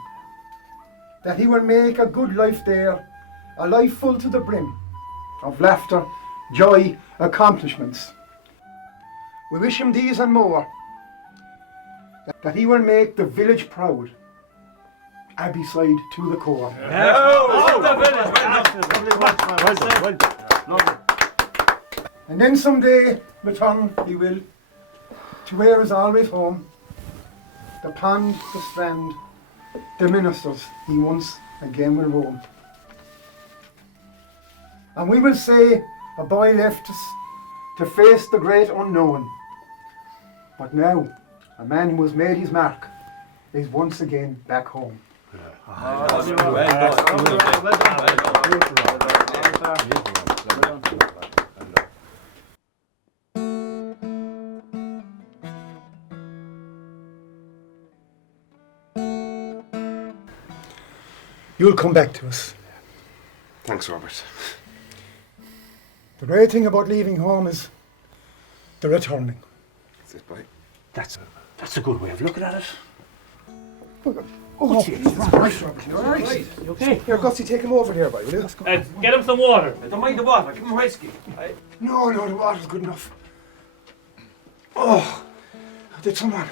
that he will make a good life there, a life full to the brim of laughter, joy, accomplishments. We wish him these and more, that he will make the village proud, Abbeyside to the core. And then someday return he will to where is always home, the pond, the strand, the ministers, he once again will roam. And we will say a boy left us to face the great unknown. But now, a man who has made his mark is once again back home. You'll come back to us. Thanks, Robert. The great thing about leaving home is the returning. That's it, boy. That's a good way of looking at it. Oh, right, Robert. You're all right. You okay? Here, Gussie, take him over here, boy, will you? Get him some water. Don't mind the water, give him a whiskey. No, the water's good enough. Oh, did someone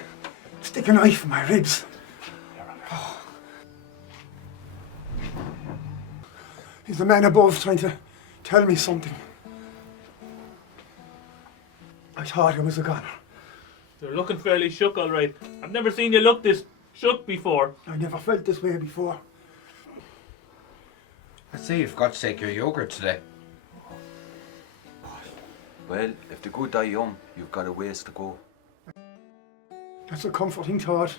stick a knife in my ribs? Oh. Is the man above trying to tell me something? I thought I was a goner. You're looking fairly shook, all right. I've never seen you look this shook before. I never felt this way before. I see you've got to take your yogurt today. Well, if the good die young, you've got a ways to go. That's a comforting thought.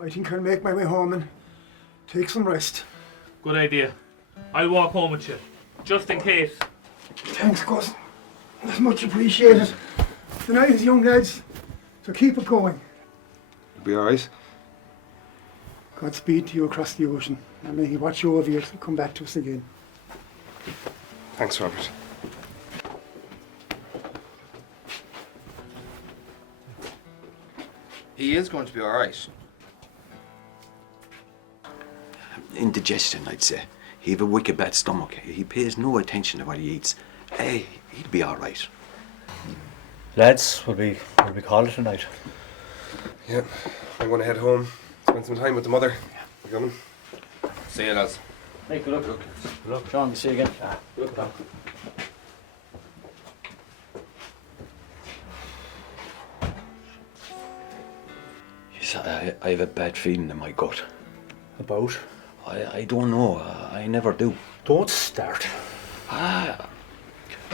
I think I'll make my way home and take some rest. Good idea. I'll walk home with you, just in case. Thanks, Gus. That's much appreciated. The night is young, lads, so keep it going. You'll be alright. Godspeed to you across the ocean, and may he watch over you to come back to us again. Thanks, Robert. He is going to be alright. Indigestion, I'd say. He've a wicked bad stomach. He pays no attention to what he eats. Hey, he'll be all right. Lads, will we call it tonight? Yeah, I'm going to head home, spend some time with the mother. You coming? See you, lads. Hey, good luck. Good luck. Sean, see you again. Good luck. Yes, I have a bad feeling in my gut. About? I don't know. I never do. Don't start. I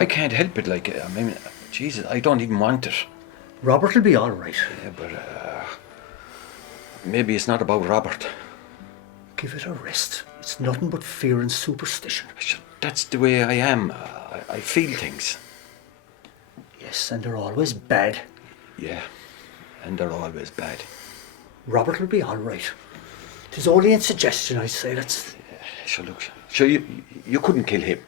can't help it. Like, I mean, Jesus, I don't even want it. Robert will be all right. Yeah, but maybe it's not about Robert. Give it a rest. It's nothing but fear and superstition. That's the way I am. I feel things. Yes, and they're always bad. Yeah, and they're always bad. Robert will be all right. 'Tis only in suggestion, I say. That's... Sure, look. Sure, you couldn't kill him.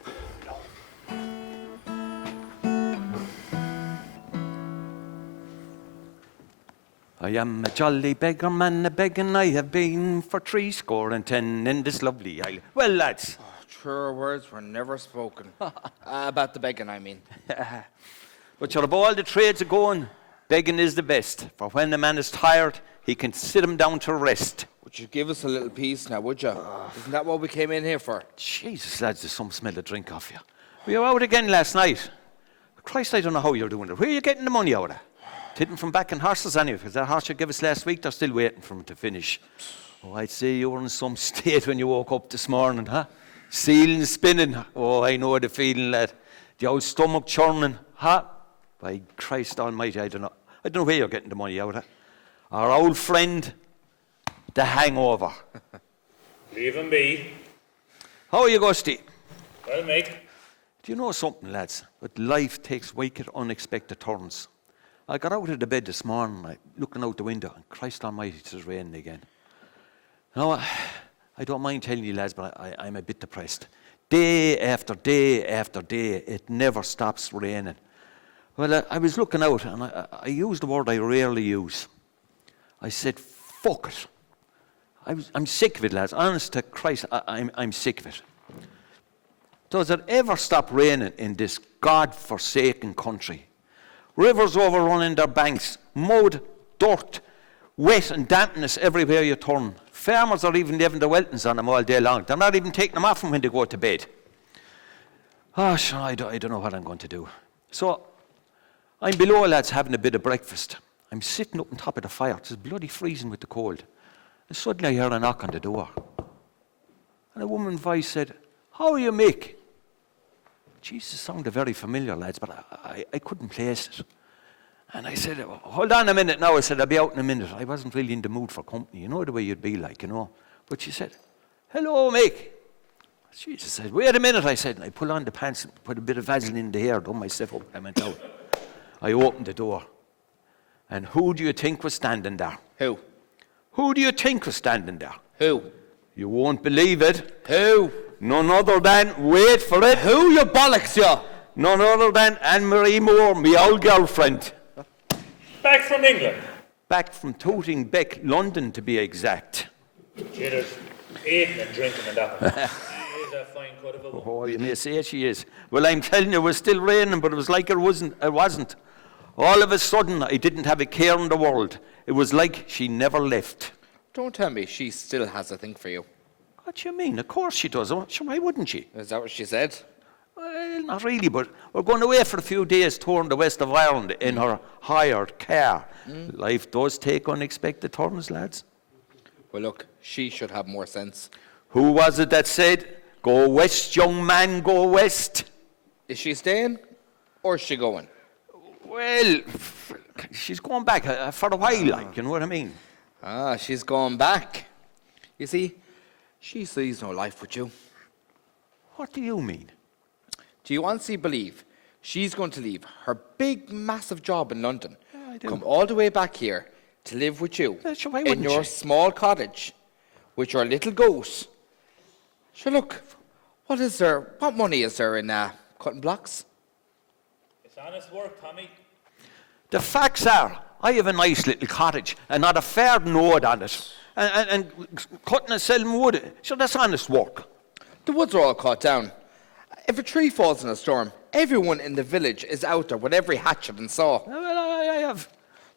I am a jolly beggar man, a begging I have been for 70 in this lovely isle. Well, lads. Truer words were never spoken. About the begging, I mean. But sure, of all the trades are going, begging is the best. For when the man is tired, he can sit him down to rest. Would you give us a little peace now, would you? Isn't that what we came in here for? Jesus, lads, there's some smell of drink off you. We were out again last night. Christ, I don't know how you're doing it. Where are you getting the money out of? Hidden from backing horses anyway, because that horse you gave us last week, they're still waiting for him to finish. Oh, I'd say you were in some state when you woke up this morning, huh? Sealing, spinning. Oh, I know the feeling, lad. The old stomach churning, huh? By Christ almighty, I don't know where you're getting the money out of. Our old friend, the hangover. Leave him be. How are you, Gusty? Well, mate. Do you know something, lads? But life takes wicked, unexpected turns. I got out of the bed this morning, looking out the window, and Christ almighty, it was raining again. Now, I don't mind telling you, lads, but I'm a bit depressed. Day after day after day, it never stops raining. Well, I was looking out, and I used the word I rarely use. I said, fuck it. I'm sick of it, lads. Honest to Christ, I'm sick of it. Does it ever stop raining in this God-forsaken country? Rivers overrunning their banks, mud, dirt, wet and dampness everywhere you turn. Farmers are even leaving the weltings on them all day long. They're not even taking them off them when they go to bed. Oh, sure, I don't know what I'm going to do. So, I'm below, lads, having a bit of breakfast. I'm sitting up on top of the fire. It's bloody freezing with the cold. And suddenly I heard a knock on the door. And a woman's voice said, "How are you, Mick?" Jesus, sounded very familiar, lads, but I couldn't place it. And I said, "Hold on a minute now." I said, "I'll be out in a minute." I wasn't really in the mood for company. You know the way you'd be like, you know. But she said, "Hello, Mick." Jesus said, "Wait a minute," I said. And I pulled on the pants and put a bit of Vaseline in the hair, done myself up, and went out. I opened the door. And who do you think was standing there? Who? Who do you think was standing there? Who? You won't believe it. Who? None other than, wait for it. Who, you bollocks, you? None other than Anne-Marie Moore, my old girlfriend. Back from England. Back from Tooting Bec, London to be exact. Jitters, eating and drinking and that. She is a fine cut of a woman. Oh, you may say she is. Well, I'm telling you, it was still raining, but it was like it wasn't. All of a sudden, I didn't have a care in the world. It was like she never left. Don't tell me she still has a thing for you. What do you mean? Of course she does. Sure, why wouldn't she? Is that what she said? Well, not really, but we're going away for a few days touring the west of Ireland in her hired car. Life does take unexpected turns, lads. Well, look, she should have more sense. Who was it that said, "Go west, young man, go west"? Is she staying or is she going? Well, she's going back for a while, like, you know what I mean? Ah, she's going back. You see, she sees no life with you. What do you mean? Do you honestly believe she's going to leave her big, massive job in London, I do. come all the way back here to live with you Sure, why in wouldn't your she? small cottage with your little goat? Sure, look, what money is there in cutting blocks? It's honest work, Tommy. The facts are, I have a nice little cottage and not a fair node on it. And cutting and selling wood, sure, that's honest work. The woods are all cut down. If a tree falls in a storm, everyone in the village is out there with every hatchet and saw. Well, I have.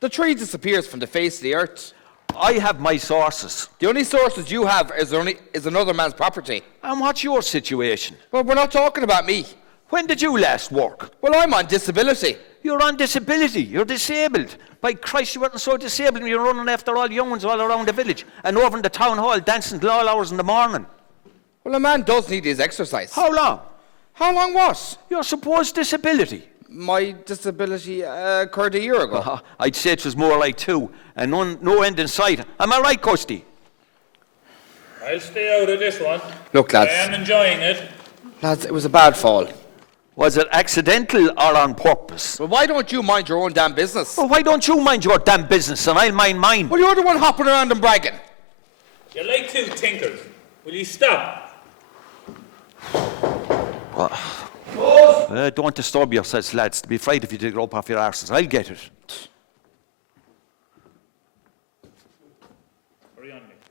The tree disappears from the face of the earth. I have my sources. The only sources you have is another man's property. And what's your situation? Well, we're not talking about me. When did you last work? Well, I'm on disability. You're on disability. You're disabled. By Christ, you weren't so disabled when you're running after all young ones all around the village and over in the town hall dancing till all hours in the morning. Well, a man does need his exercise. How long? How long what? Your supposed disability. My disability occurred a year ago. I'd say it was more like 2, and no end in sight. Am I right, Custy? I'll stay out of this one. Look, lads. I am enjoying it. Lads, it was a bad fall. Was it accidental or on purpose? Well, why don't you mind your own damn business? Well, why don't you mind your damn business and I'll mind mine? Well, you're the one hopping around and bragging. You're like two tinkers. Will you stop? Don't disturb yourselves, lads. Be afraid if you dig it up off your arses. I'll get it. Hurry on, Mick.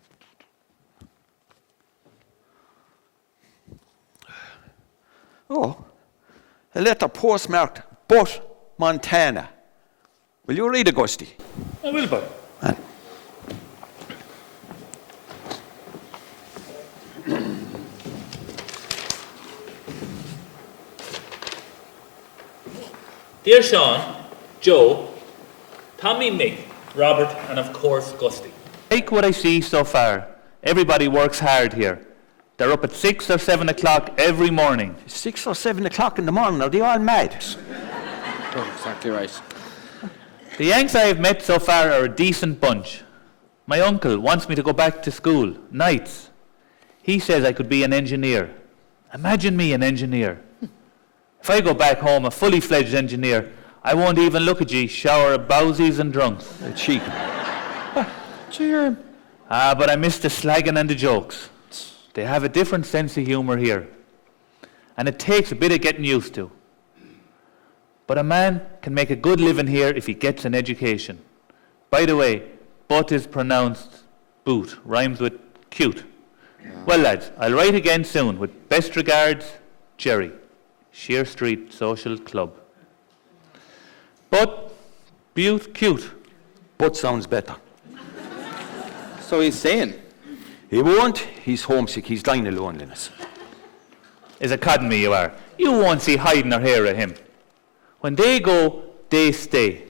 Oh, a letter postmarked Butt, Montana. Will you read it, Gusty? I will, bud. Dear Sean, Joe, Tommy, Mick, Robert, and of course Gusty. Like what I see so far, everybody works hard here. They're up at 6 or 7 o'clock every morning. 6 or 7 o'clock in the morning. Are they all mad? Oh, exactly right. The Yanks I have met so far are a decent bunch. My uncle wants me to go back to school, nights. He says I could be an engineer. Imagine me an engineer. If I go back home a fully fledged engineer, I won't even look at ye shower of bowsies and drunks. Cheek. Cheer. But I miss the slagging and the jokes. They have a different sense of humour here. And it takes a bit of getting used to. But a man can make a good living here if he gets an education. By the way, butt is pronounced boot, rhymes with cute. Well, lads, I'll write again soon with best regards, Jerry, Sheare Street Social Club. But, butte, cute. Butt sounds better. So he's saying. He won't. He's homesick. He's dying of loneliness. Is a codding me you are. You won't see hiding or hair of him. When they go, they stay.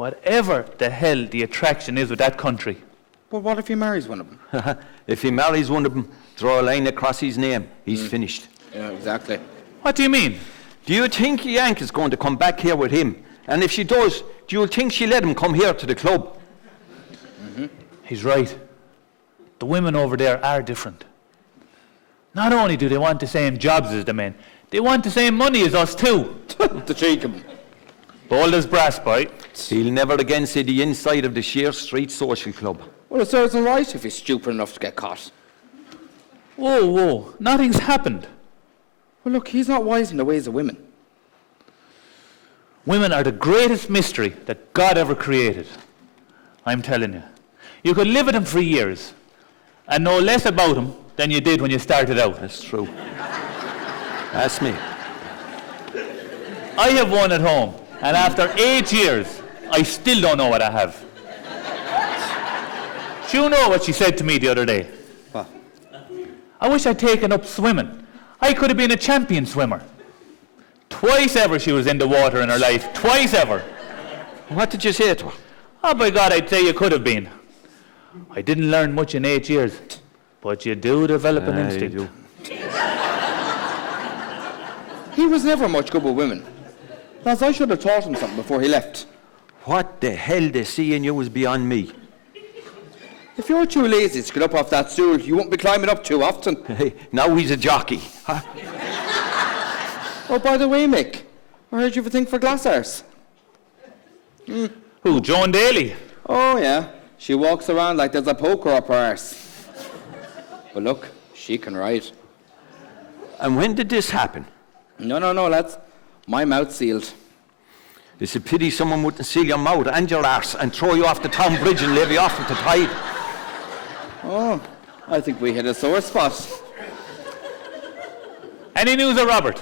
Whatever the hell the attraction is with that country. But what if he marries one of them? If he marries one of them, draw a line across his name. He's finished. Yeah, exactly. What do you mean? Do you think Yank is going to come back here with him? And if she does, do you think she'll let him come here to the club? He's right. The women over there are different. Not only do they want the same jobs as the men, they want the same money as us too. The cheek of him. Bold as brass, boy. He'll never again see the inside of the Sheare Street Social Club. Well, it serves him right if he's stupid enough to get caught. Whoa, nothing's happened. Well, look, he's not wise in the ways of women. Women are the greatest mystery that God ever created. I'm telling you. You could live with them for years and know less about them than you did when you started out. That's true. Ask me. I have one at home, and after 8 years, I still don't know what I have. Do you know what she said to me the other day? What? I wish I'd taken up swimming. I could have been a champion swimmer. Twice ever she was in the water in her life. Twice ever. What did you say to her? Oh, by God, I'd say you could have been. I didn't learn much in 8 years, but you do develop an instinct. You He was never much good with women. Lads, I should have taught him something before he left. What the hell they see in you is beyond me. If you're too lazy to get up off that stool, you won't be climbing up too often. Hey, now he's a jockey. Huh? Oh, by the way, Mick, I heard you have a thing for glass arse. Who, Joan Daly? Oh, yeah. She walks around like there's a poker up her arse. But look, she can ride. And when did this happen? No, lads. My mouth's sealed. It's a pity someone wouldn't seal your mouth and your arse and throw you off the town bridge and leave you off at the tide. Oh, I think we hit a sore spot. Any news of Robert?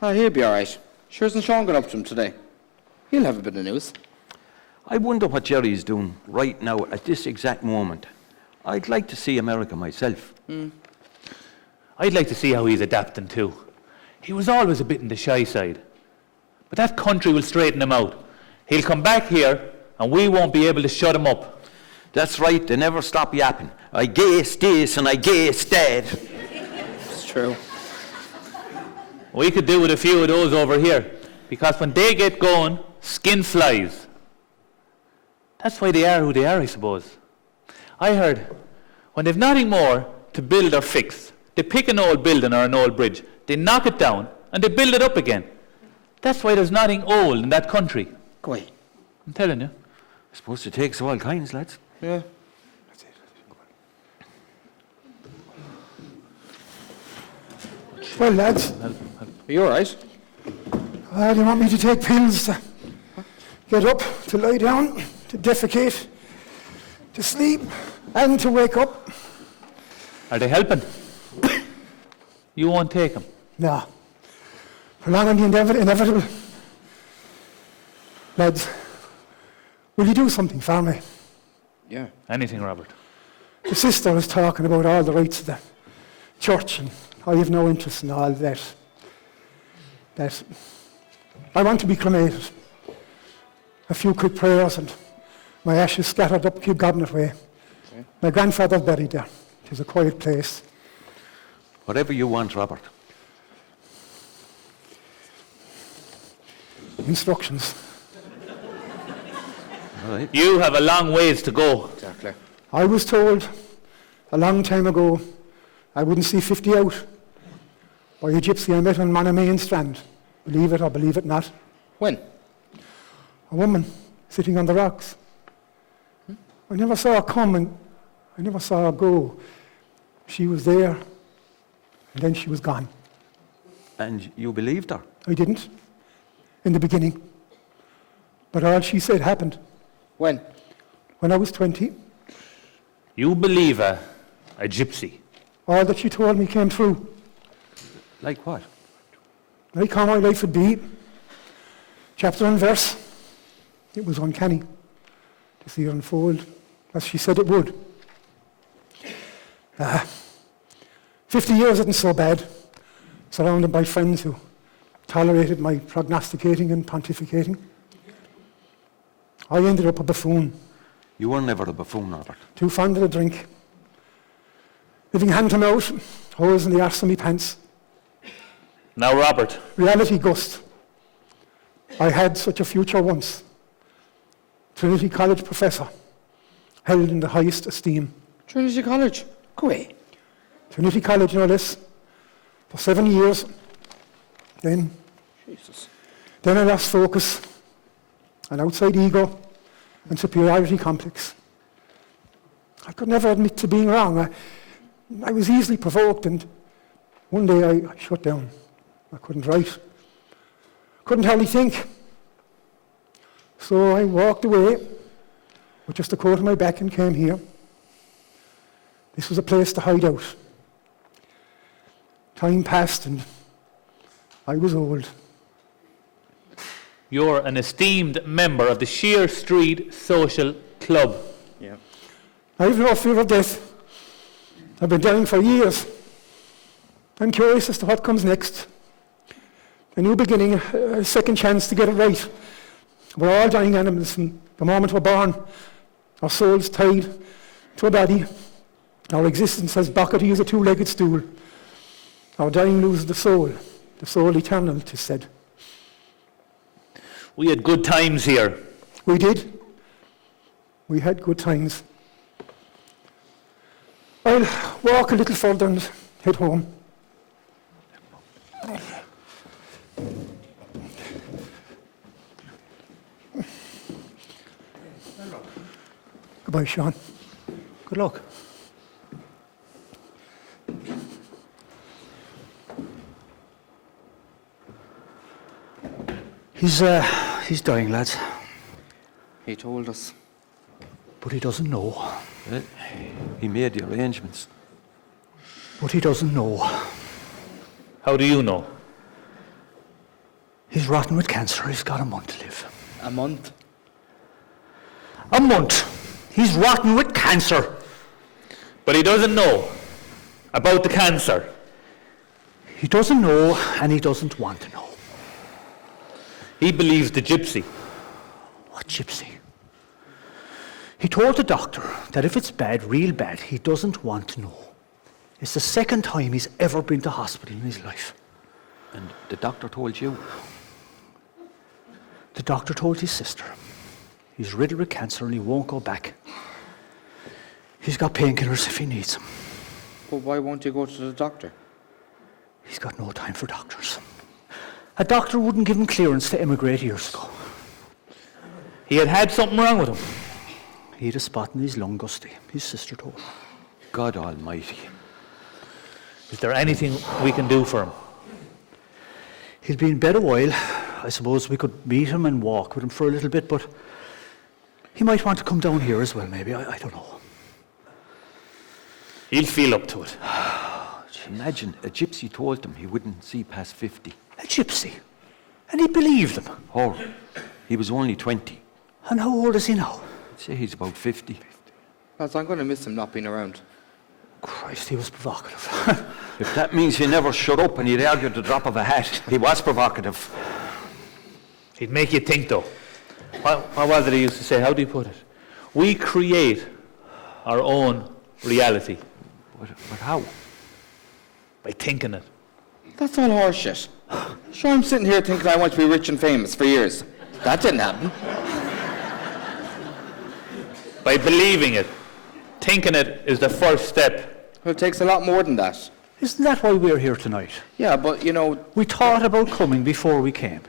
Oh, he'll be all right. Sure isn't Sean got up to him today? He'll have a bit of news. I wonder what Jerry's doing right now at this exact moment. I'd like to see America myself. I'd like to see how he's adapting too. He was always a bit in the shy side. But that country will straighten him out. He'll come back here and we won't be able to shut him up. That's right, they never stop yapping. I guess this and I guess that. It's true. We could do with a few of those over here, because when they get going, skin flies. That's why they are who they are, I suppose. I heard, when they've nothing more to build or fix, they pick an old building or an old bridge, they knock it down, and they build it up again. That's why there's nothing old in that country. Go away. I'm telling you. I suppose it takes all kinds, lads. Yeah. Well, lads, Are you all right? do you want me to take pills to get up, to lie down, to defecate, to sleep, and to wake up? Are they helping? You won't take them. No. Prolonging the inevitable. Lads, will you do something for me? Yeah. Anything, Robert. The sister was talking about all the rights of the church, and I have no interest in all that. I want to be cremated. A few quick prayers and my ashes scattered up Kew Gobbnet way. Okay. My grandfather's buried there. It is a quiet place. Whatever you want, Robert. Instructions. All right. You have a long ways to go. Exactly. I was told a long time ago I wouldn't see 50 out by a gypsy I met on Manamain Strand. Believe it or believe it not. When? A woman sitting on the rocks. I never saw her come and I never saw her go. She was there and then she was gone. And you believed her? I didn't in the beginning. But all she said happened. When? When I was 20, You believe a gypsy. all that she told me came true. Like what? Like how my life would be. Chapter and verse. It was uncanny to see her unfold as she said it would. 50 years isn't so bad, surrounded by friends who tolerated my prognosticating and pontificating. I ended up a buffoon, You were never a buffoon, Robert. too fond of the drink. Living hand to mouth, holes in the arse of me pants. Now, Robert, Reality gust. I had such a future once. Trinity College professor, held in the highest esteem. Trinity College. Go away. Trinity College, no less, for 7 years. Then I lost focus, an outside ego, and superiority complex. I could never admit to being wrong. I was easily provoked, and one day I shut down. I couldn't write, couldn't hardly think. So I walked away with just a coat on my back and came here. This was a place to hide out. Time passed and I was old. you're an esteemed member of the Sheare Street Social Club. I've no fear of death. I've been dying for years. I'm curious as to what comes next. A new beginning, a second chance to get it right. We're all dying animals from the moment we're born. Our souls tied to a body. Our existence as buckety as a two-legged stool. Our dying loses the soul eternal, 'tis said. We had good times here. We did. We had good times. I'll walk a little further and head home. Goodbye, Sean. Good luck. He's dying, lads, He told us. but he doesn't know. Well, he made the arrangements. But he doesn't know. How do you know? He's rotten with cancer. He's got a month to live. A month. A month. He's rotten with cancer. But he doesn't know about the cancer. He doesn't know, and he doesn't want to know. He believes the gypsy. What gypsy? He told the doctor that if it's bad, real bad, he doesn't want to know. It's the second time he's ever been to hospital in his life. And the doctor told you? The doctor told his sister. He's riddled with cancer and he won't go back. He's got painkillers if he needs them. But why won't you go to the doctor? He's got no time for doctors. A doctor wouldn't give him clearance to emigrate years ago. He had something wrong with him. He had a spot in his lung, Gusty, his sister told him. God Almighty. Is there anything we can do for him? He'll be in bed a while. I suppose we could meet him and walk with him for a little bit, but he might want to come down here as well, maybe. I don't know. He'll feel up to it. Imagine a gypsy told him he wouldn't see past 50. A gypsy. And he believed him. Or he was only 20. And how old is he now? I'd say he's about 50. Lads, I'm going to miss him not being around. Christ, he was provocative. If that means he never shut up and he'd argue at the drop of a hat, he was provocative. He'd make you think, though. What was it he used to say? How do you put it? We create our own reality. But how? By thinking it. That's all horseshit. Sure, I'm sitting here thinking I want to be rich and famous for years. That didn't happen. By believing it. Thinking it is the first step. Well, it takes a lot more than that. Isn't that why we're here tonight? Yeah, but you know, We thought about coming before we came.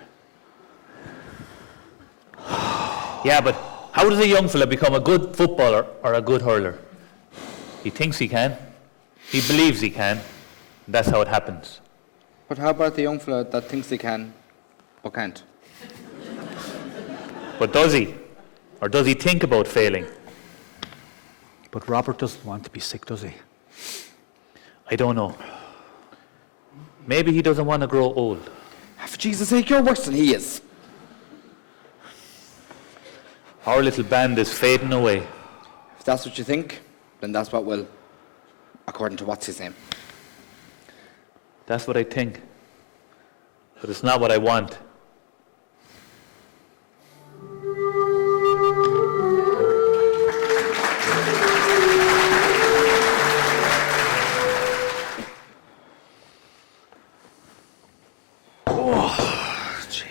Yeah, but how does a young fella become a good footballer or a good hurler? He thinks he can. He believes he can. And that's how it happens. but how about the young fella that thinks he can, but can't? But does he? Or does he think about failing? But Robert doesn't want to be sick, does he? I don't know. Maybe he doesn't want to grow old. For Jesus' sake, you're worse than he is. Our little band is fading away. If that's what you think, then that's what will, according to what's his name. That's what I think. But it's not what I want.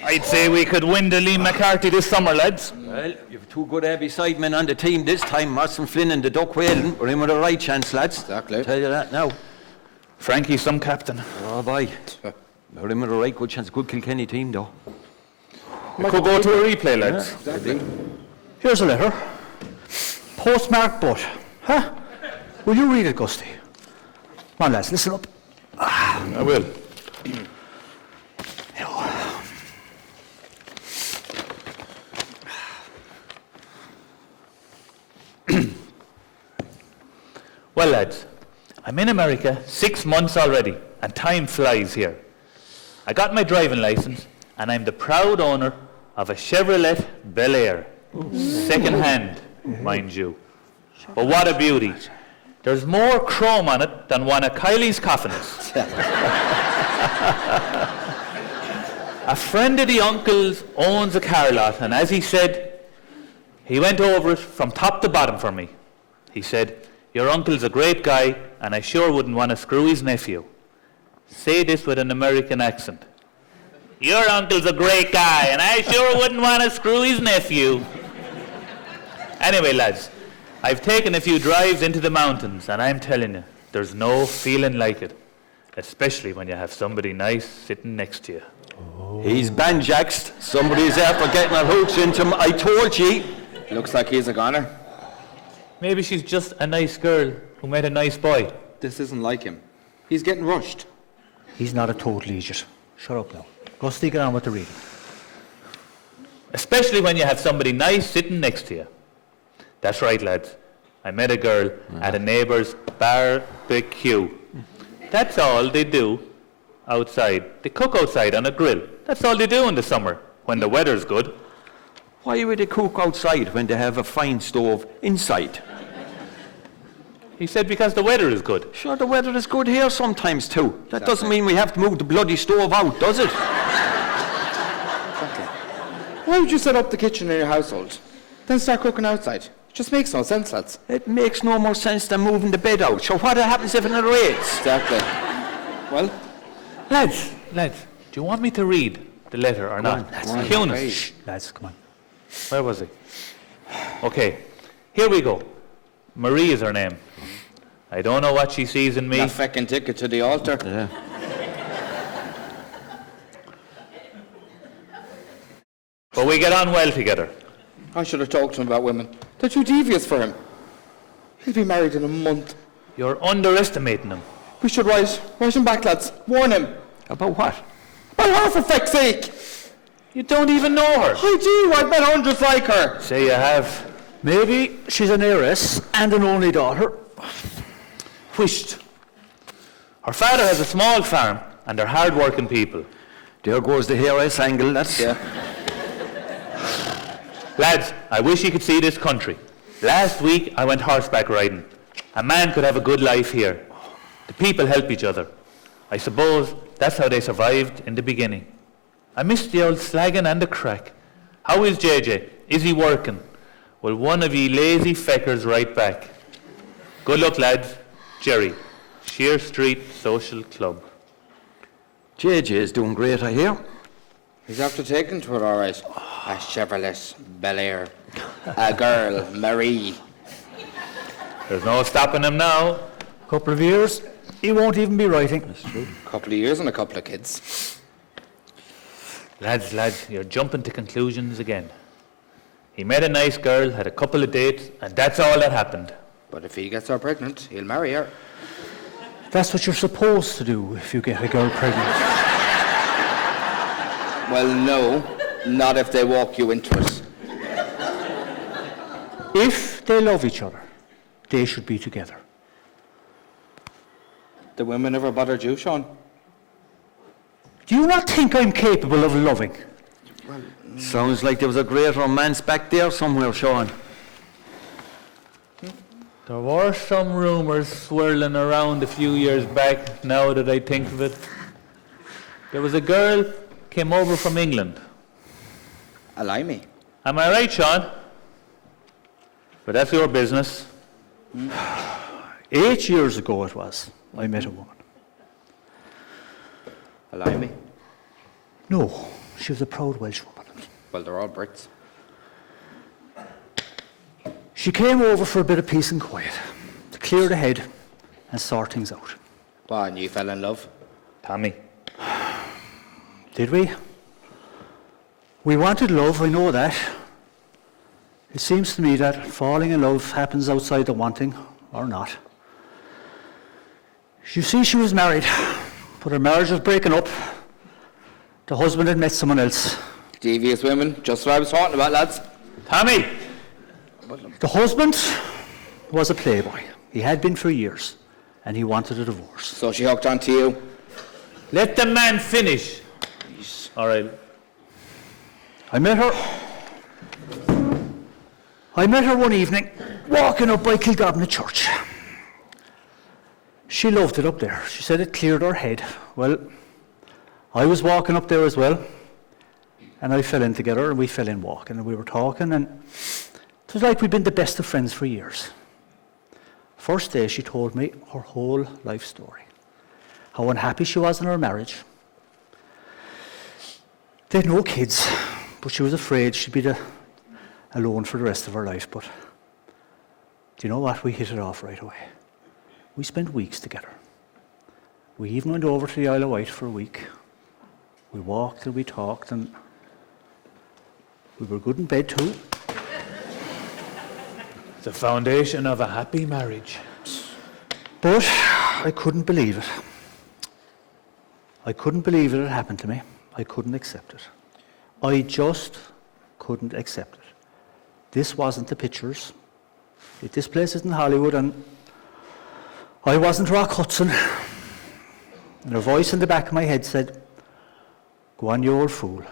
I'd say we could win the Lee McCarthy this summer, lads. Well, you've two good Abbey side men on the team this time. Martin Flynn and the Duck Whalen. We're in with a right chance, lads. Exactly. Tell you that now. Frankie's some captain. Oh, boy. We're in with a right good chance. Good Kilkenny team, though. We could go to a replay, lads. Exactly. Here's a letter. Postmark but. Huh? Will you read it, Gusty? Come on, lads, listen up. I will. Well, lads, I'm in America 6 months already, and time flies here. I got my driving license, and I'm the proud owner of a Chevrolet Bel Air. Second hand, mind you. But what a beauty. There's more chrome on it than one of Kylie's coffins. A friend of the uncle's owns a car lot, and as he said, he went over it from top to bottom for me. He said, "Your uncle's a great guy, and I sure wouldn't want to screw his nephew." Say this with an American accent. "Your uncle's a great guy, and I sure wouldn't want to screw his nephew." Anyway, lads, I've taken a few drives into the mountains, and I'm telling you, there's no feeling like it, especially when you have somebody nice sitting next to you. He's banjaxed. Somebody's after getting her hooks into him. I told ye. Looks like he's a goner. Maybe she's just a nice girl who met a nice boy. This isn't like him. He's getting rushed. He's not a total idiot. Shut up now. Gusty, get on with the reading. Especially when you have somebody nice sitting next to you. That's right, lads. I met a girl at a neighbour's barbecue. That's all they do outside. They cook outside on a grill. That's all they do in the summer, when the weather's good. Why would they cook outside when they have a fine stove inside? He said because the weather is good. Sure, the weather is good here sometimes too. That doesn't mean we have to move the bloody stove out, does it? Exactly. Why would you set up the kitchen in your household, then start cooking outside? It just makes no sense, lads. It makes no more sense than moving the bed out. So what happens if it rains? Exactly. Well, Lads, do you want me to read the letter or not? Cunis. Shh, lads, come on. Where was he? Okay, here we go. Marie is her name. I don't know what she sees in me. that feckin' ticket to the altar. Yeah. But we get on well together. I should have talked to him about women. They're too devious for him. He'll be married in a month. You're underestimating him. We should write him back, lads. Warn him. About what? About her, for feck's sake. You don't even know her. I do. I've met hundreds like her. Say you have. Maybe she's an heiress and an only daughter. Wished. Her father has a small farm, and they're hard-working people. There goes the heiress angle, that's... Yeah. Lads, I wish you could see this country. Last week, I went horseback riding. A man could have a good life here. The people help each other. I suppose that's how they survived in the beginning. I miss the old slagging and the crack. How is JJ? Is he working? Well, one of ye lazy feckers right back. Good luck, lads. Jerry, Sheare Street Social Club. JJ is doing great, I hear. He's after taking to it, all right. A Chevrolet Bel Air. A girl, Marie. There's no stopping him now. Couple of years, he won't even be writing. That's true. A couple of years and a couple of kids. Lads, you're jumping to conclusions again. He met a nice girl, had a couple of dates, and that's all that happened. But if he gets her pregnant, he'll marry her. That's what you're supposed to do if you get a girl pregnant. Well, no. Not if they walk you into it. If they love each other, they should be together. The women never bothered you, Sean? Do you not think I'm capable of loving? Sounds like there was a great romance back there somewhere, Sean. There were some rumours swirling around a few years back, now that I think of it. There was a girl came over from England. A limey. Am I right, Sean? But that's your business. 8 years ago it was, I met a woman. A limey. No, She was a proud Welsh woman. Well, they're all Brits. She came over for a bit of peace and quiet, to clear the head and sort things out. Well, and you fell in love. Tommy. Did we? We wanted love, I know that. It seems to me that falling in love happens outside the wanting, or not. You see, she was married, but her marriage was breaking up. The husband had met someone else. Devious women, just what I was talking about, lads. Tommy! The husband was a playboy. He had been for years, and he wanted a divorce. So she hooked onto you. Let the man finish. All right. I met her one evening, walking up by Kilgobna Church. She loved it up there. She said it cleared her head. Well, I was walking up there as well, and I fell in together, and we fell in walking, and we were talking, and it was like we'd been the best of friends for years. First day, she told me her whole life story, how unhappy she was in her marriage. They had no kids, but she was afraid she'd be alone for the rest of her life. But do you know what? We hit it off right away. We spent weeks together. We even went over to the Isle of Wight for a week. We walked and we talked, and we were good in bed too. The foundation of a happy marriage. But I couldn't believe it. I couldn't believe it had happened to me. I couldn't accept it. I just couldn't accept it. This wasn't the pictures. This place isn't Hollywood, and I wasn't Rock Hudson. And a voice in the back of my head said, "Go on, you old fool.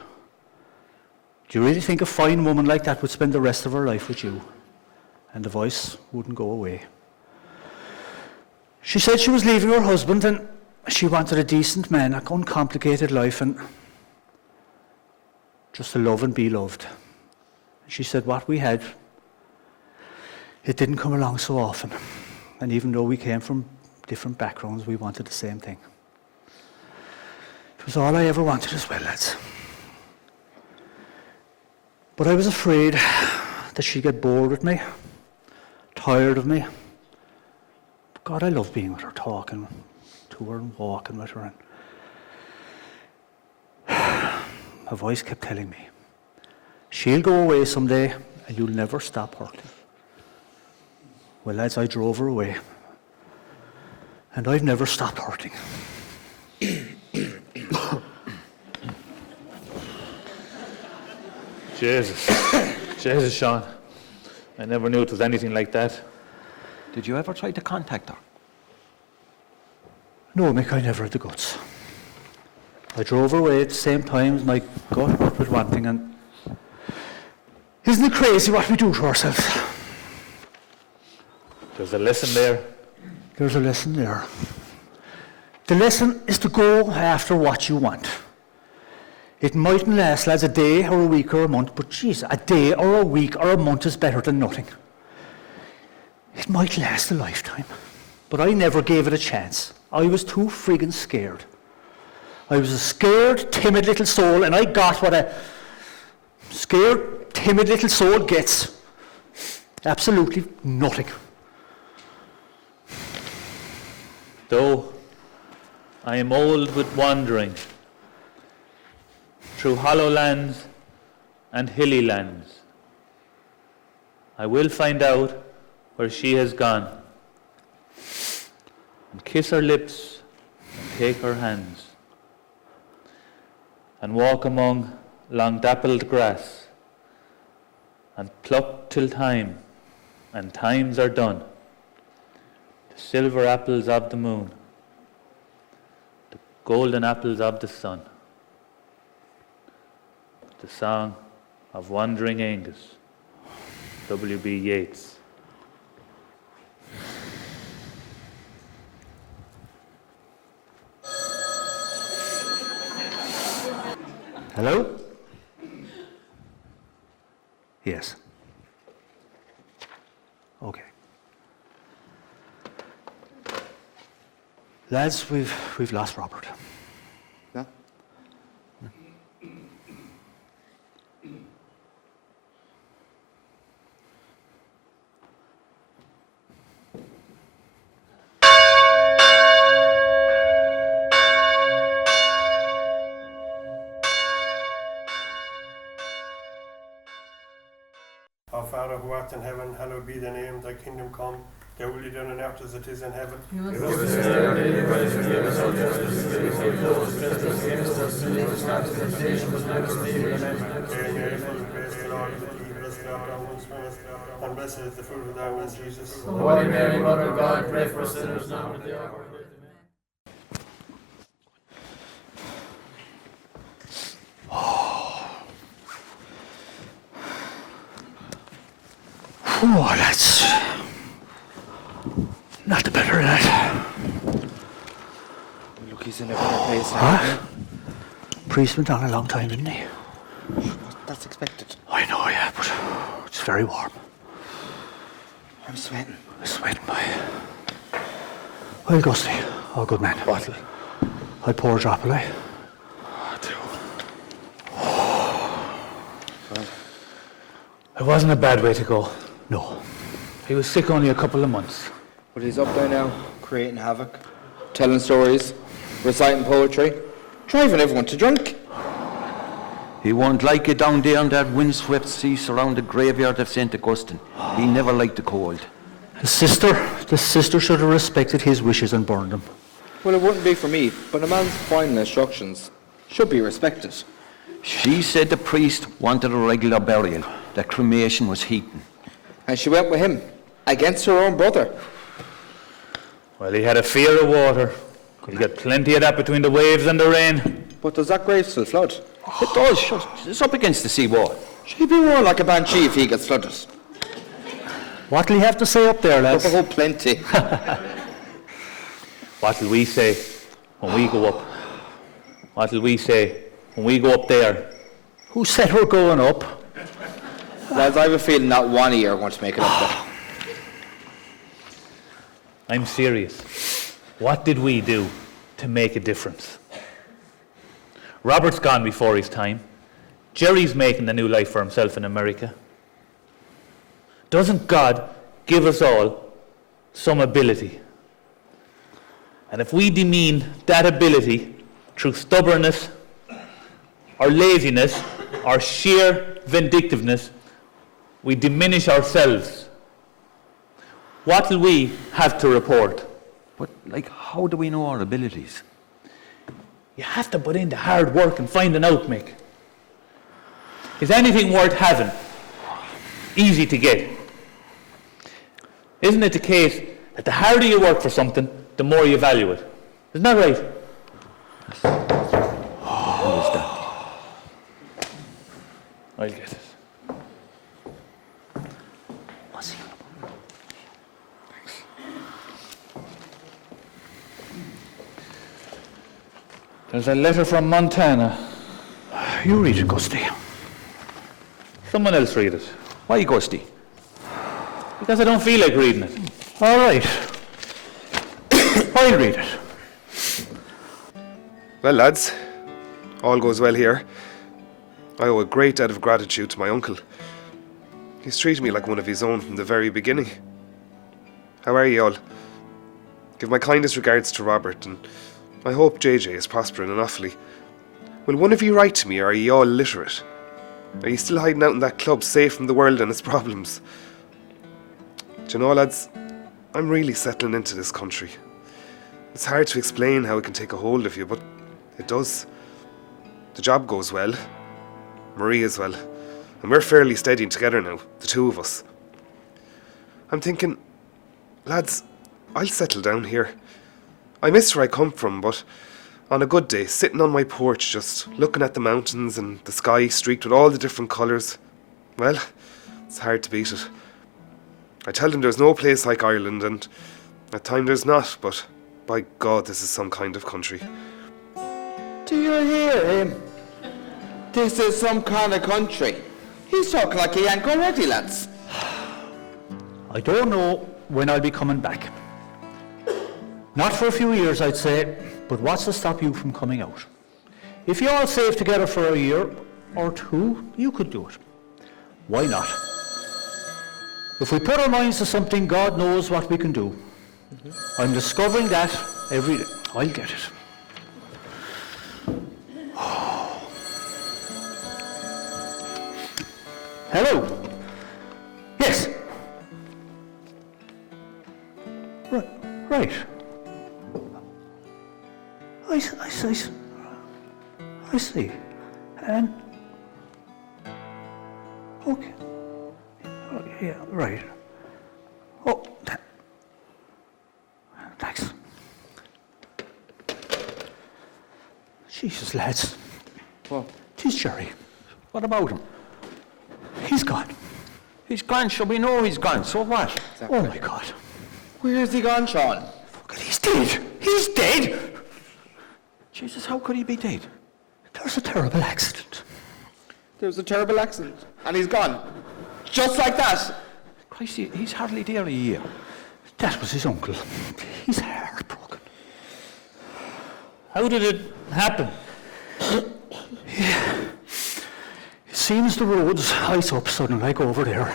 Do you really think a fine woman like that would spend the rest of her life with you?" And the voice wouldn't go away. She said she was leaving her husband, and she wanted a decent man, an uncomplicated life, and just to love and be loved. She said what we had, it didn't come along so often. And even though we came from different backgrounds, we wanted the same thing. It was all I ever wanted as well, lads. But I was afraid that she'd get bored with me, tired of me. But God, I love being with her, talking to her and walking with her. And a voice kept telling me, "She'll go away someday and you'll never stop hurting." Well, lads, I drove her away, and I've never stopped hurting. Jesus, Sean. I never knew it was anything like that. Did you ever try to contact her? No, Mick, I never had the guts. I drove her away at the same time as my gut was wanting, and isn't it crazy what we do to ourselves? There's a lesson there. There's a lesson there. The lesson is to go after what you want. It mightn't last, lads, a day or a week or a month, but geez, a day or a week or a month is better than nothing. It might last a lifetime, but I never gave it a chance. I was too friggin' scared. I was a scared, timid little soul, and I got what a scared, timid little soul gets. Absolutely nothing. Though I am old with wandering through hollow lands and hilly lands, I will find out where she has gone, and kiss her lips and take her hands, and walk among long dappled grass, and pluck till time and times are done, the silver apples of the moon, the golden apples of the sun, the song of Wandering Angus, W.B. Yeats. Hello? Yes. Okay. Lads, we've lost Robert. Yeah? Our Father who art in heaven, hallowed be thy name, thy kingdom come, thy will be done on earth as it is in heaven. Give us this day our daily bread, and forgive us our trespasses, as we forgive those who trespass against us, and lead us not into temptation, but deliver us from evil. Amen. Hail Mary, full of grace, the Lord is with thee, blessed art thou amongst women, and blessed is the fruit of thy womb, Jesus. Holy Mary, Mother of God, pray for us sinners now and at the hour of our death. Oh, that's not the better of that. Look, he's in a better place now. Huh? Priest went on a long time, didn't he? That's expected. I know, yeah, but it's very warm. I'm sweating. I'm sweating by. Well, Gusty, oh, good man. Bottle. I'll pour a drop, will I? Well, it wasn't a bad way to go. No. He was sick only a couple of months. But he's up there now, creating havoc, telling stories, reciting poetry, driving everyone to drink. He won't like it down there on that windswept sea surrounding the graveyard of St. Augustine. He never liked the cold. The sister should have respected his wishes and burned him. Well, it wouldn't be for me, but a man's final instructions should be respected. She said the priest wanted a regular burial, that cremation was heating. And she went with him, against her own brother. Well, he had a fear of water. Could get plenty of that between the waves and the rain. But does that grave still flood? It does, sure. It's up against the seawall. She'd be more like a banshee if he gets flooded. What'll he have to say up there, lads? Oh, plenty. What'll we say when we go up? What'll we say when we go up there? Who said we're going up? Lads, I have a feeling that one of you are going to make it up there. I'm serious. What did we do to make a difference? Robert's gone before his time. Jerry's making a new life for himself in America. Doesn't God give us all some ability? And if we demean that ability through stubbornness, or laziness, or sheer vindictiveness, we diminish ourselves. What will we have to report? But, how do we know our abilities? You have to put in the hard work and find an out, Mick. Is anything worth having easy to get? Isn't it the case that the harder you work for something, the more you value it? Isn't that right? Who is that? I'll get it. There's a letter from Montana. You read it, Gusty. Someone else read it. Why, Gusty? Because I don't feel like reading it. All right. I'll read it. Well, lads, all goes well here. I owe a great debt of gratitude to my uncle. He's treated me like one of his own from the very beginning. How are ye all? Give my kindest regards to Robert, and I hope JJ is prospering and awfully. Will one of you write to me, or are ye all literate? Are you still hiding out in that club, safe from the world and its problems? Do you know, lads, I'm really settling into this country. It's hard to explain how it can take a hold of you, but it does. The job goes well. Marie as well. And we're fairly steady together now, the two of us. I'm thinking, lads, I'll settle down here. I miss where I come from, but on a good day, sitting on my porch just looking at the mountains and the sky streaked with all the different colours, well, it's hard to beat it. I tell them there's no place like Ireland, and at times there's not, but by God, this is some kind of country. Do you hear him? This is some kind of country. He's talking like a Yank already, lads. I don't know when I'll be coming back. Not for a few years, I'd say, but what's to stop you from coming out? If you all save together for a year or two, you could do it. Why not? If we put our minds to something, God knows what we can do. I'm discovering that every day. I'll get it. Hello. Yes. Right. I see. Okay. Oh, yeah, right. Oh, thanks. Jesus, lads. What? Tis Jerry. What about him? He's gone. He's gone, so we know he's gone. So what? Oh, my God. Where's he gone, Sean? He's dead. He's dead. Jesus, how could he be dead? There's a terrible accident. There was a terrible accident, and he's gone. Just like that. Christ, he's hardly there a year. That was his uncle. He's heartbroken. How did it happen? Yeah. It seems the roads ice up suddenly, like over there.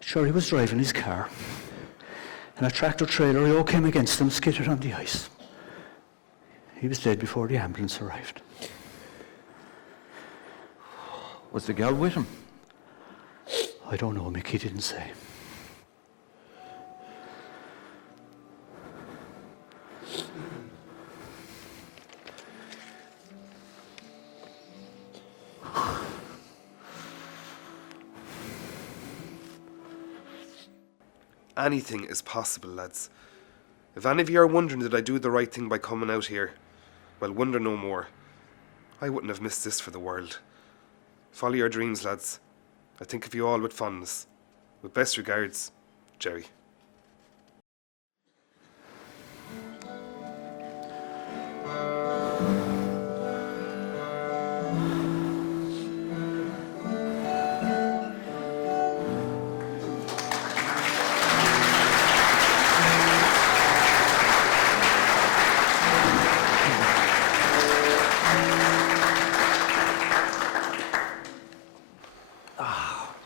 Sure, he was driving his car, and a tractor trailer came against him, skidded on the ice. He was dead before the ambulance arrived. Was the girl with him? I don't know, Mick, he didn't say. Anything is possible, lads. If any of you are wondering did I do the right thing by coming out here, well, wonder no more. I wouldn't have missed this for the world. Follow your dreams, lads. I think of you all with fondness. With best regards, Jerry.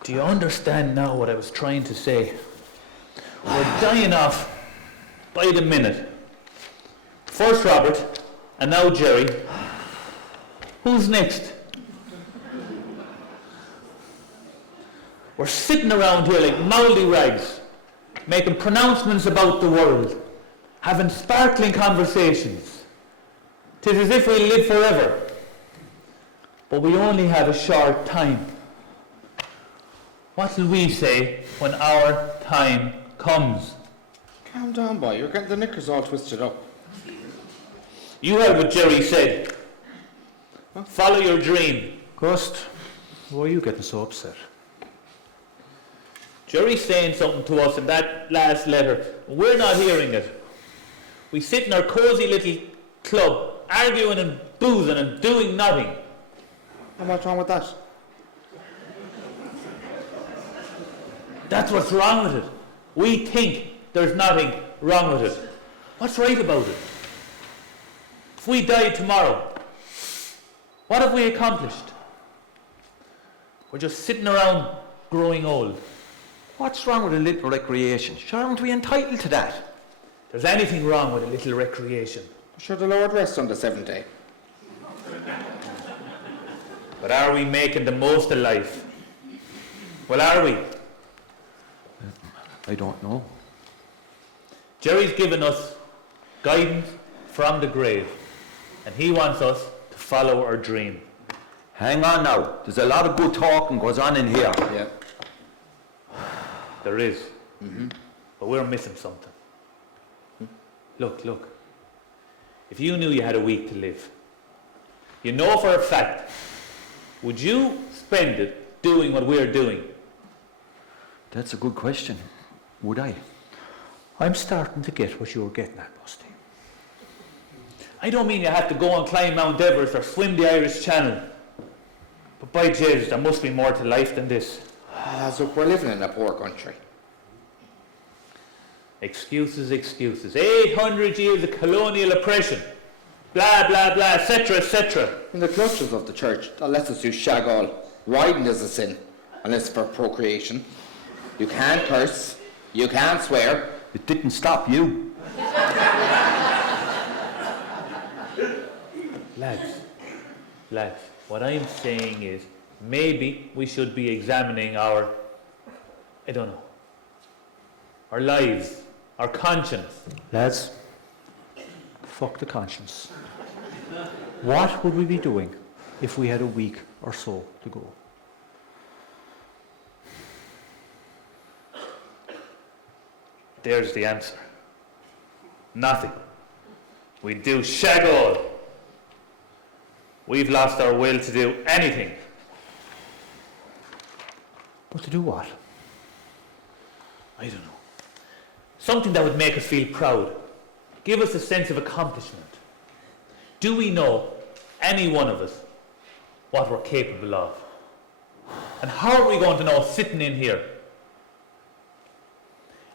Do you understand now what I was trying to say? We're dying off by the minute. First Robert, and now Jerry. Who's next? We're sitting around here like mouldy rags, making pronouncements about the world, having sparkling conversations. 'Tis as if we live forever, but we only have a short time. What will we say when our time comes? Calm down, boy. You're getting the knickers all twisted up. You heard what Jerry said. Follow your dream. Gust, why are you getting so upset? Jerry's saying something to us in that last letter. We're not hearing it. We sit in our cosy little club, arguing and boozing and doing nothing. And what's wrong with that? That's what's wrong with it. We think there's nothing wrong with it. What's right about it? If we died tomorrow, what have we accomplished? We're just sitting around growing old. What's wrong with a little recreation? Sure, aren't we entitled to that? There's anything wrong with a little recreation. Should the Lord rest on the seventh day? But are we making the most of life? Well, are we? I don't know. Jerry's given us guidance from the grave, and he wants us to follow our dream. Hang on now. There's a lot of good talking goes on in here. Yeah. There is. But we're missing something. Look. If you knew you had a week to live, you know for a fact, would you spend it doing what we're doing? That's a good question. Would I? I'm starting to get what you're getting at, Busty. I don't mean you have to go and climb Mount Everest or swim the Irish Channel. But by Jesus, there must be more to life than this. Lads, look, we're living in a poor country. Excuses. 800 years of colonial oppression. Blah, blah, blah, etc., etc. In the clutches of the church, that lets us do shag all. Riding is a sin, unless for procreation. You can't curse. You can't swear. It didn't stop you. Lads, what I'm saying is maybe we should be examining our I don't know. Our lives, our conscience. Lads, fuck the conscience. What would we be doing if we had a week or so to go? There's the answer. Nothing. We do shag all. We've lost our will to do anything. But to do what? I don't know. Something that would make us feel proud. Give us a sense of accomplishment. Do we know, any one of us, what we're capable of? And how are we going to know sitting in here?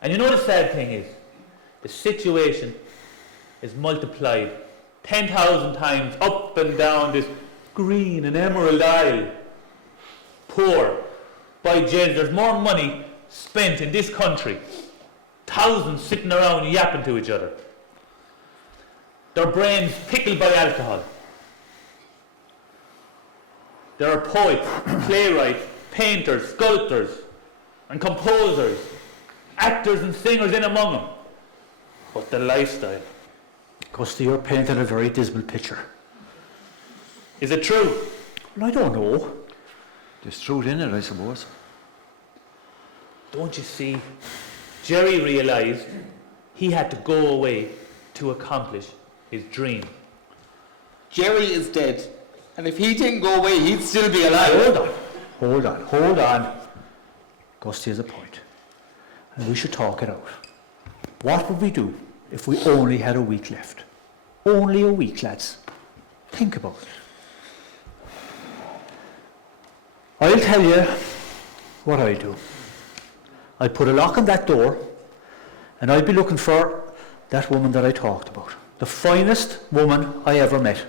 And you know the sad thing is, the situation is multiplied 10,000 times up and down this green and emerald aisle. Poor. By Jez, there's more money spent in this country. Thousands sitting around yapping to each other. Their brains pickled by alcohol. There are poets, playwrights, painters, sculptors, and composers, actors and singers in among them. But the lifestyle. Gusty, you're painting a very dismal picture. Is it true? Well, I don't know. There's truth in it, I suppose. Don't you see? Jerry realised he had to go away to accomplish his dream. Jerry is dead. And if he didn't go away, he'd still be alive. Hold on. Gusty has a point. And we should talk it out. What would we do if we only had a week left? Only a week, lads. Think about it. I'll tell you what I'd do. I'd put a lock on that door, and I'd be looking for that woman that I talked about. The finest woman I ever met.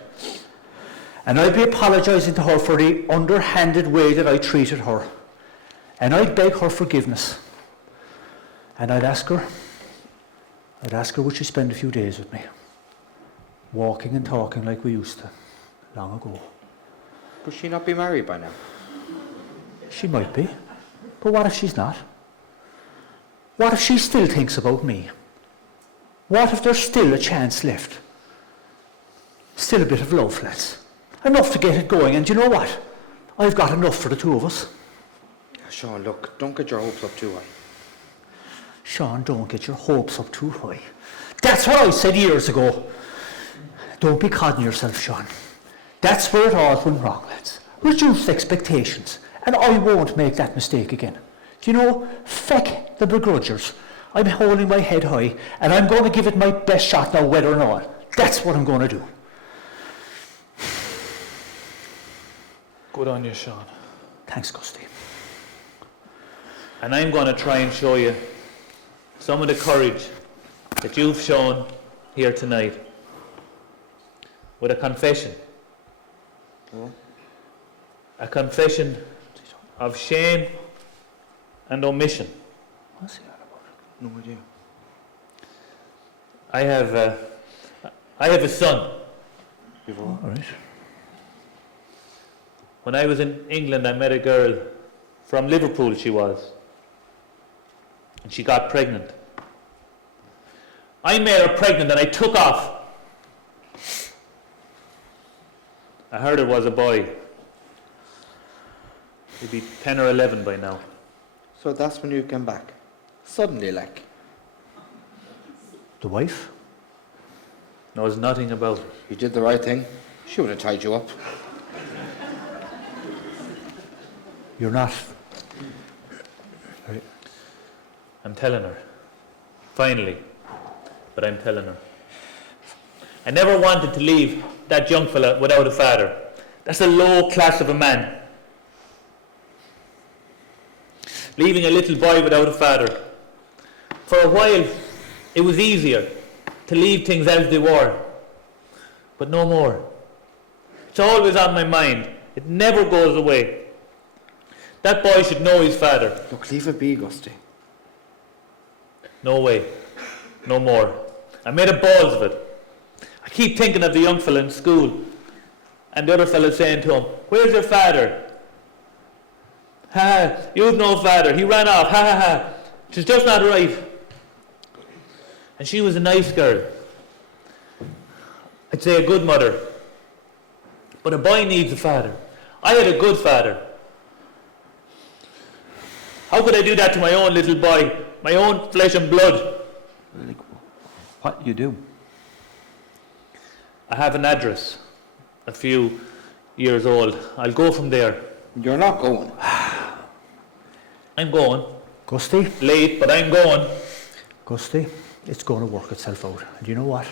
And I'd be apologising to her for the underhanded way that I treated her. And I'd beg her forgiveness. And I'd ask her, would she spend a few days with me? Walking and talking like we used to, long ago. Could she not be married by now? She might be. But what if she's not? What if she still thinks about me? What if there's still a chance left? Still a bit of love, lads. Enough to get it going, and you know what? I've got enough for the two of us. Sean, look, don't get your hopes up too high. Sean, don't get your hopes up too high. That's what I said years ago. Don't be codding yourself, Sean. That's where it all went wrong, lads. Reduce expectations, and I won't make that mistake again. Do you know, feck the begrudgers. I'm holding my head high, and I'm going to give it my best shot now, whether or not. That's what I'm going to do. Good on you, Sean. Thanks, Gusty. And I'm going to try and show you some of the courage that you've shown here tonight with a confession. Oh. A confession of shame and omission. What's he on about? No idea. I have a son. All right. When I was in England, I met a girl from Liverpool, she was. And she got pregnant. I made her pregnant and I took off. I heard it was a boy. He'd be 10 or 11 by now. So that's when you came back? Suddenly, like? The wife? Knows nothing about it. You did the right thing. She would have tied you up. You're not. I'm telling her. Finally. But I'm telling her. I never wanted to leave that young fella without a father. That's a low class of a man. Leaving a little boy without a father. For a while, it was easier to leave things as they were. But no more. It's always on my mind. It never goes away. That boy should know his father. Look, leave it be, Gusty. No way. No more. I made a balls of it. I keep thinking of the young fella in school and the other fella saying to him, "Where's your father?" Ha, you've no father. He ran off. Ha ha ha. She's just not right. And she was a nice girl. I'd say a good mother. But a boy needs a father. I had a good father. How could I do that to my own little boy? My own flesh and blood? What do you do? I have an address. A few years old. I'll go from there. You're not going. I'm going. Gusty, Late, but I'm going. Gusty, it's going to work itself out. And you know what?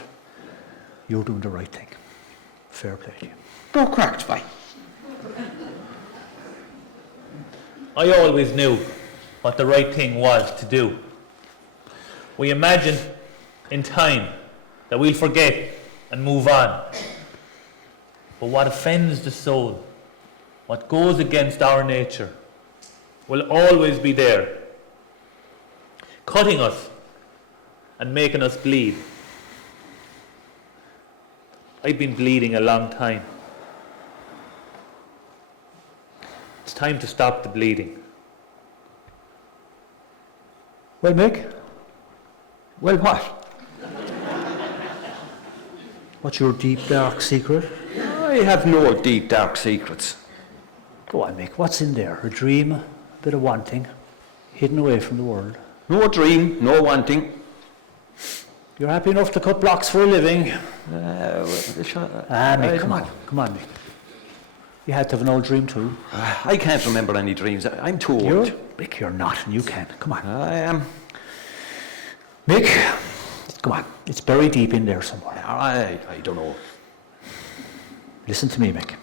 You're doing the right thing. Fair play to you. Go cracked, fine. I always knew what the right thing was to do. We imagine in time that we'll forget and move on. But what offends the soul, what goes against our nature, will always be there, cutting us and making us bleed. I've been bleeding a long time. It's time to stop the bleeding. Well, Mick, Well, what? what's your deep, dark secret? I have no deep, dark secrets. Go on, Mick, what's in there? A dream, a bit of wanting, hidden away from the world. No dream, no wanting. You're happy enough to cut blocks for a living? Mick, come on, Mick. You had to have an old dream too. I can't remember any dreams. I'm too old. Mick, you're not, and you can. Come on. I am. Mick, come on. It's buried deep in there somewhere. I don't know. Listen to me, Mick.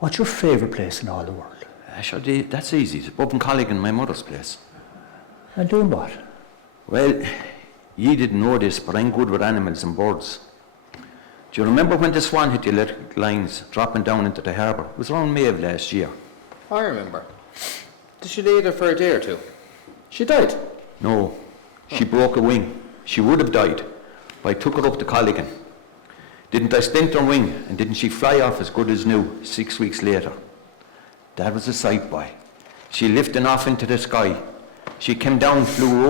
What's your favourite place in all the world? Sure, that's easy. It's up in Cullinane, my mother's place. And doing what? Well, ye didn't know this, but I'm good with animals and birds. Do you remember when the swan hit the electric lines dropping down into the harbour? It was around May of last year. I remember. Did she lay there for a day or two? She died? No, she broke a wing. She would have died, but I took her up to Cullinane. Didn't I stint her wing, and didn't she fly off as good as new 6 weeks later? That was a sight, boy. She lifting off into the sky. She came down, flew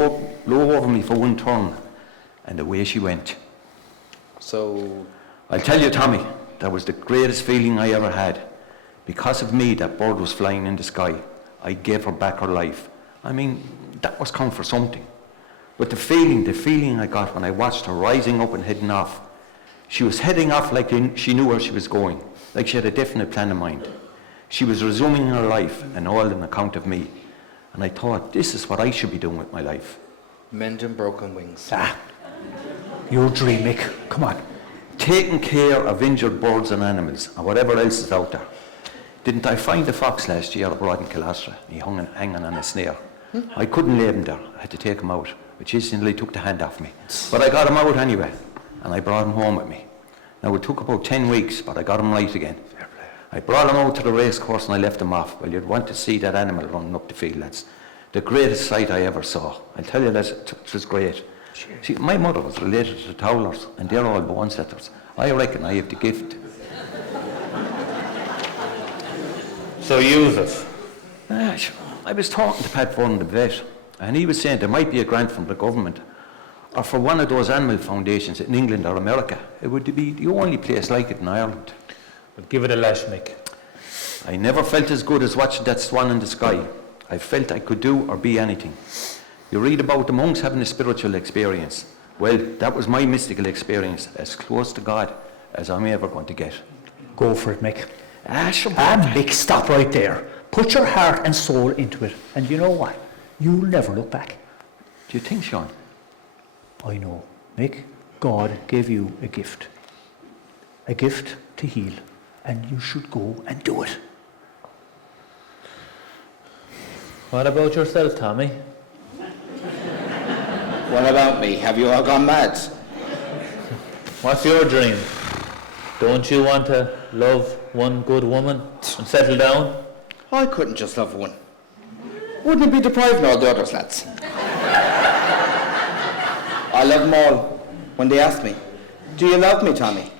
low over me for one turn, and away she went. So... I'll tell you, Tommy, that was the greatest feeling I ever had. Because of me, that bird was flying in the sky. I gave her back her life. I mean, that was count for something. But the feeling I got when I watched her rising up and heading off, she was heading off like she knew where she was going, like she had a definite plan in mind. She was resuming her life, and all on account of me. And I thought, this is what I should be doing with my life. Mending broken wings. Your dream, Mick. Come on. Taking care of injured birds and animals, and whatever else is out there. Didn't I find a fox last year abroad in Killastra? He hanging on a snare. I couldn't leave him there. I had to take him out, which instantly took the hand off me. But I got him out anyway, and I brought him home with me. Now, it took about 10 weeks, but I got him right again. I brought him out to the race course and I left him off. Well, you'd want to see that animal running up the field. That's the greatest sight I ever saw. I'll tell you, it was great. See, my mother was related to the Towlers, and they're all bone setters. I reckon I have the gift. So use it. I was talking to Pat Vaughan, the vet, and he was saying there might be a grant from the government or for one of those animal foundations in England or America. It would be the only place like it in Ireland. But give it a lash, Mick. I never felt as good as watching that swan in the sky. I felt I could do or be anything. You read about the monks having a spiritual experience. Well, that was my mystical experience, as close to God as I'm ever going to get. Go for it, Mick. Mick, stop right there. Put your heart and soul into it, and you know what? You'll never look back. Do you think, Sean? I know. Mick, God gave you a gift to heal, and you should go and do it. What about yourself, Tommy? What about me? Have you all gone mad? What's your dream? Don't you want to love one good woman and settle down? I couldn't just love one. Wouldn't it be depriving all the others, lads? I love them all. When they ask me, do you love me, Tommy?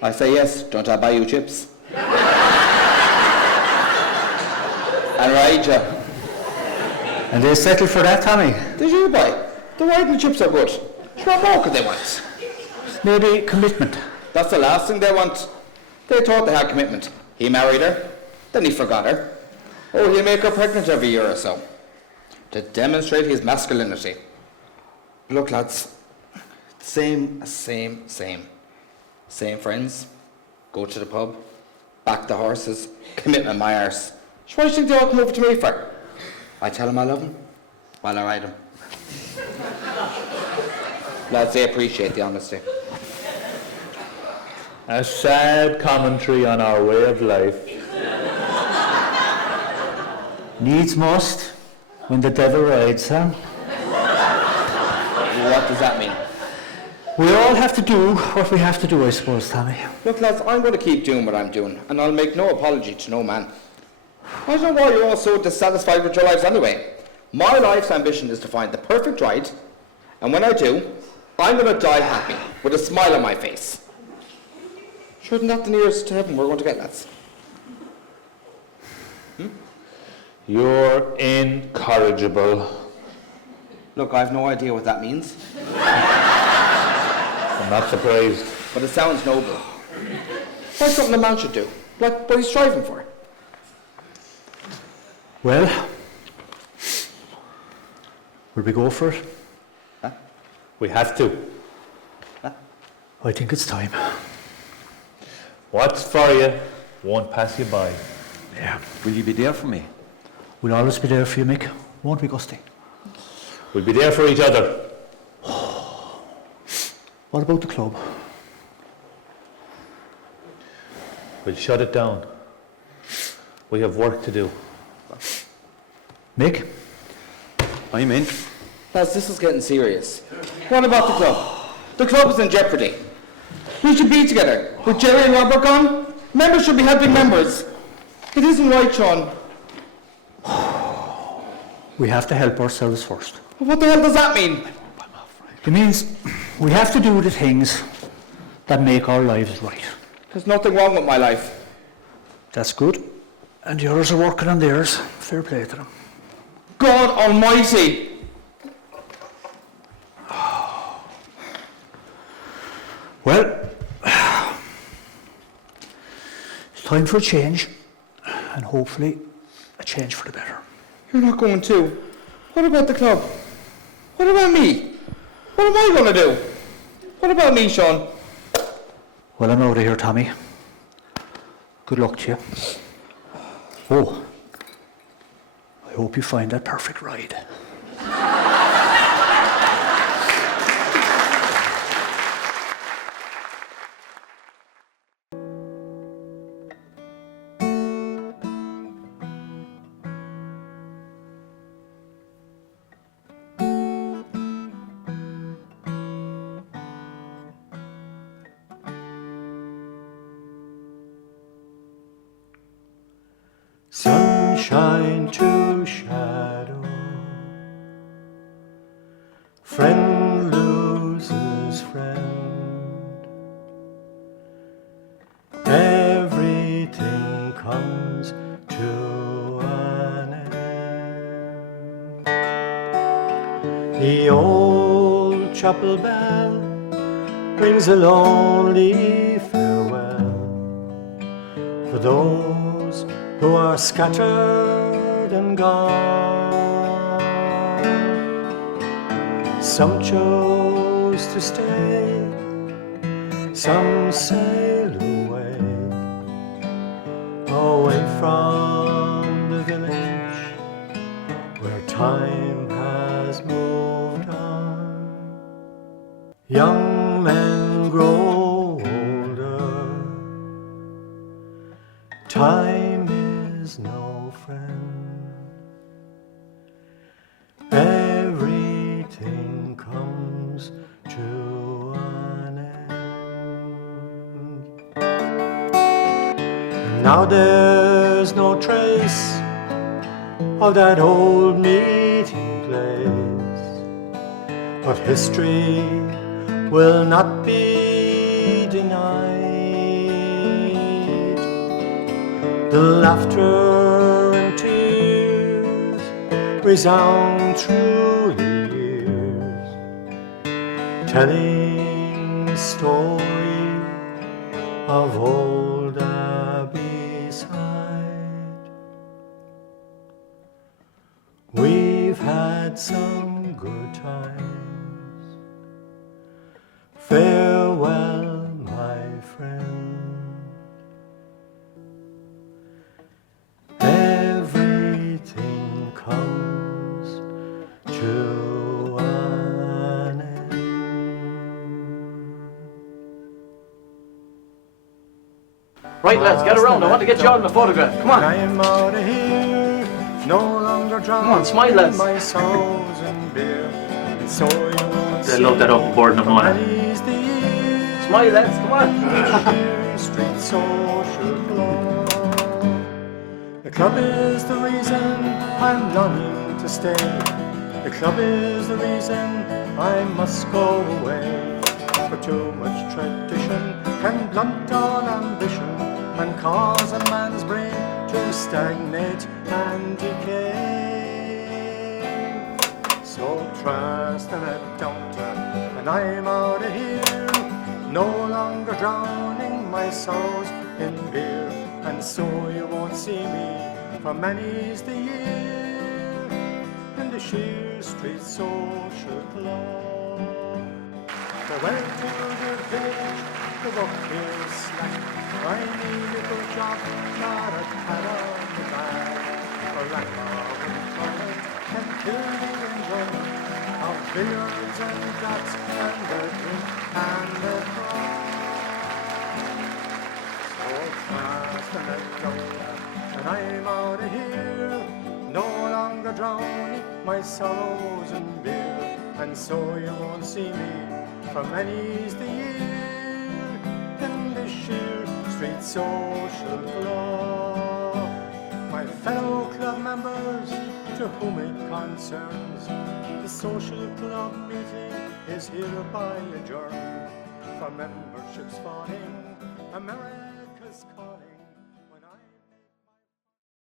I say yes. Don't I buy you chips? And ride you. And they settled for that, Tommy. Did you, boy? The riding chips are good. What more could they want? Maybe commitment. That's the last thing they want. They thought they had commitment. He married her, then he forgot her. Oh, he'll make her pregnant every year or so to demonstrate his masculinity. Look, lads, same friends. Go to the pub, back the horses, commitment my arse. So what do you think they all come over to me for? I tell them I love them while I ride them. Lads, they appreciate the honesty. A sad commentary on our way of life. Needs must when the devil rides, huh? What does that mean? We all have to do what we have to do, I suppose, Tommy. Look, lads, I'm going to keep doing what I'm doing, and I'll make no apology to no man. I don't know why you're all so dissatisfied with your lives anyway. My life's ambition is to find the perfect ride, and when I do, I'm going to die happy, with a smile on my face. Sure, isn't that the nearest to heaven we're going to get, lads? You're incorrigible. Look, I've no idea what that means, I'm not surprised. but it sounds noble. Like something a man should do, like what he's striving for. Well, will we go for it? We have to. I think it's time. What's for you won't pass you by. Yeah. Will you be there for me? We'll always be there for you, Mick. Won't we, Gusty? We'll be there for each other. What about the club? We'll shut it down. We have work to do. Mick? I'm in. Lads, this is getting serious. What about the club? The club is in jeopardy. We should be together. With Jerry and Robert gone, members should be helping members. It isn't right, Sean. We have to help ourselves first. What the hell does that mean? It means we have to do the things that make our lives right. There's nothing wrong with my life. That's good. And the others are working on theirs. Fair play to them. God Almighty! Well, it's time for a change, and hopefully a change for the better. You're not going to. What about the club? What about me? What am I going to do? What about me, Sean? Well, I'm out of here, Tommy. Good luck to you. Oh, I hope you find that perfect ride. Sunshine to shadow, friend loses friend. Everything comes to an end. The old chapel bell rings a lonely farewell for those who are scattered and gone. Some chose to stay, some sail away, away from the village where time has moved on. Young men grow older, time is no friend. Everything comes to an end. And now there's no trace of that old meeting place, but history will not be denied. The laughter and tears resound through the years, telling the story of old Abbeyside. We've had some good times. Farewell, my friend. Everything comes to an end. Right, lads, get around. I want to get you all in a photograph. Come on. I'm out of here, no longer drowning. Come on, smile, lads. My sorrows and beer. And so you won't I love that open board number one. Many's the year. Smile, lads. Come on. Sheare Street Social Club. The club is the reason I'm longing to stay. The club is the reason I must go away. For too much tradition can blunt all ambition and cause a man's brain to stagnate and decay. So trust and I don't, and I'm out of here, no longer drowning my sorrows in beer. And so you won't see me for many's the year in the Sheare Street Social Club. Farewell to the village, the work is slack. I need a good job, not a pat on the back. For lack of employment can kill the enjoyment of billiards and draughts and the drink and the cry. So fast and I don't, and I'm out of here, no longer drowning my sorrows in beer. And so you won't see me for many's the year in the Sheare Street Social Club. My fellow club members, to whom it concerns, the social club meeting is hereby adjourned. For memberships falling, America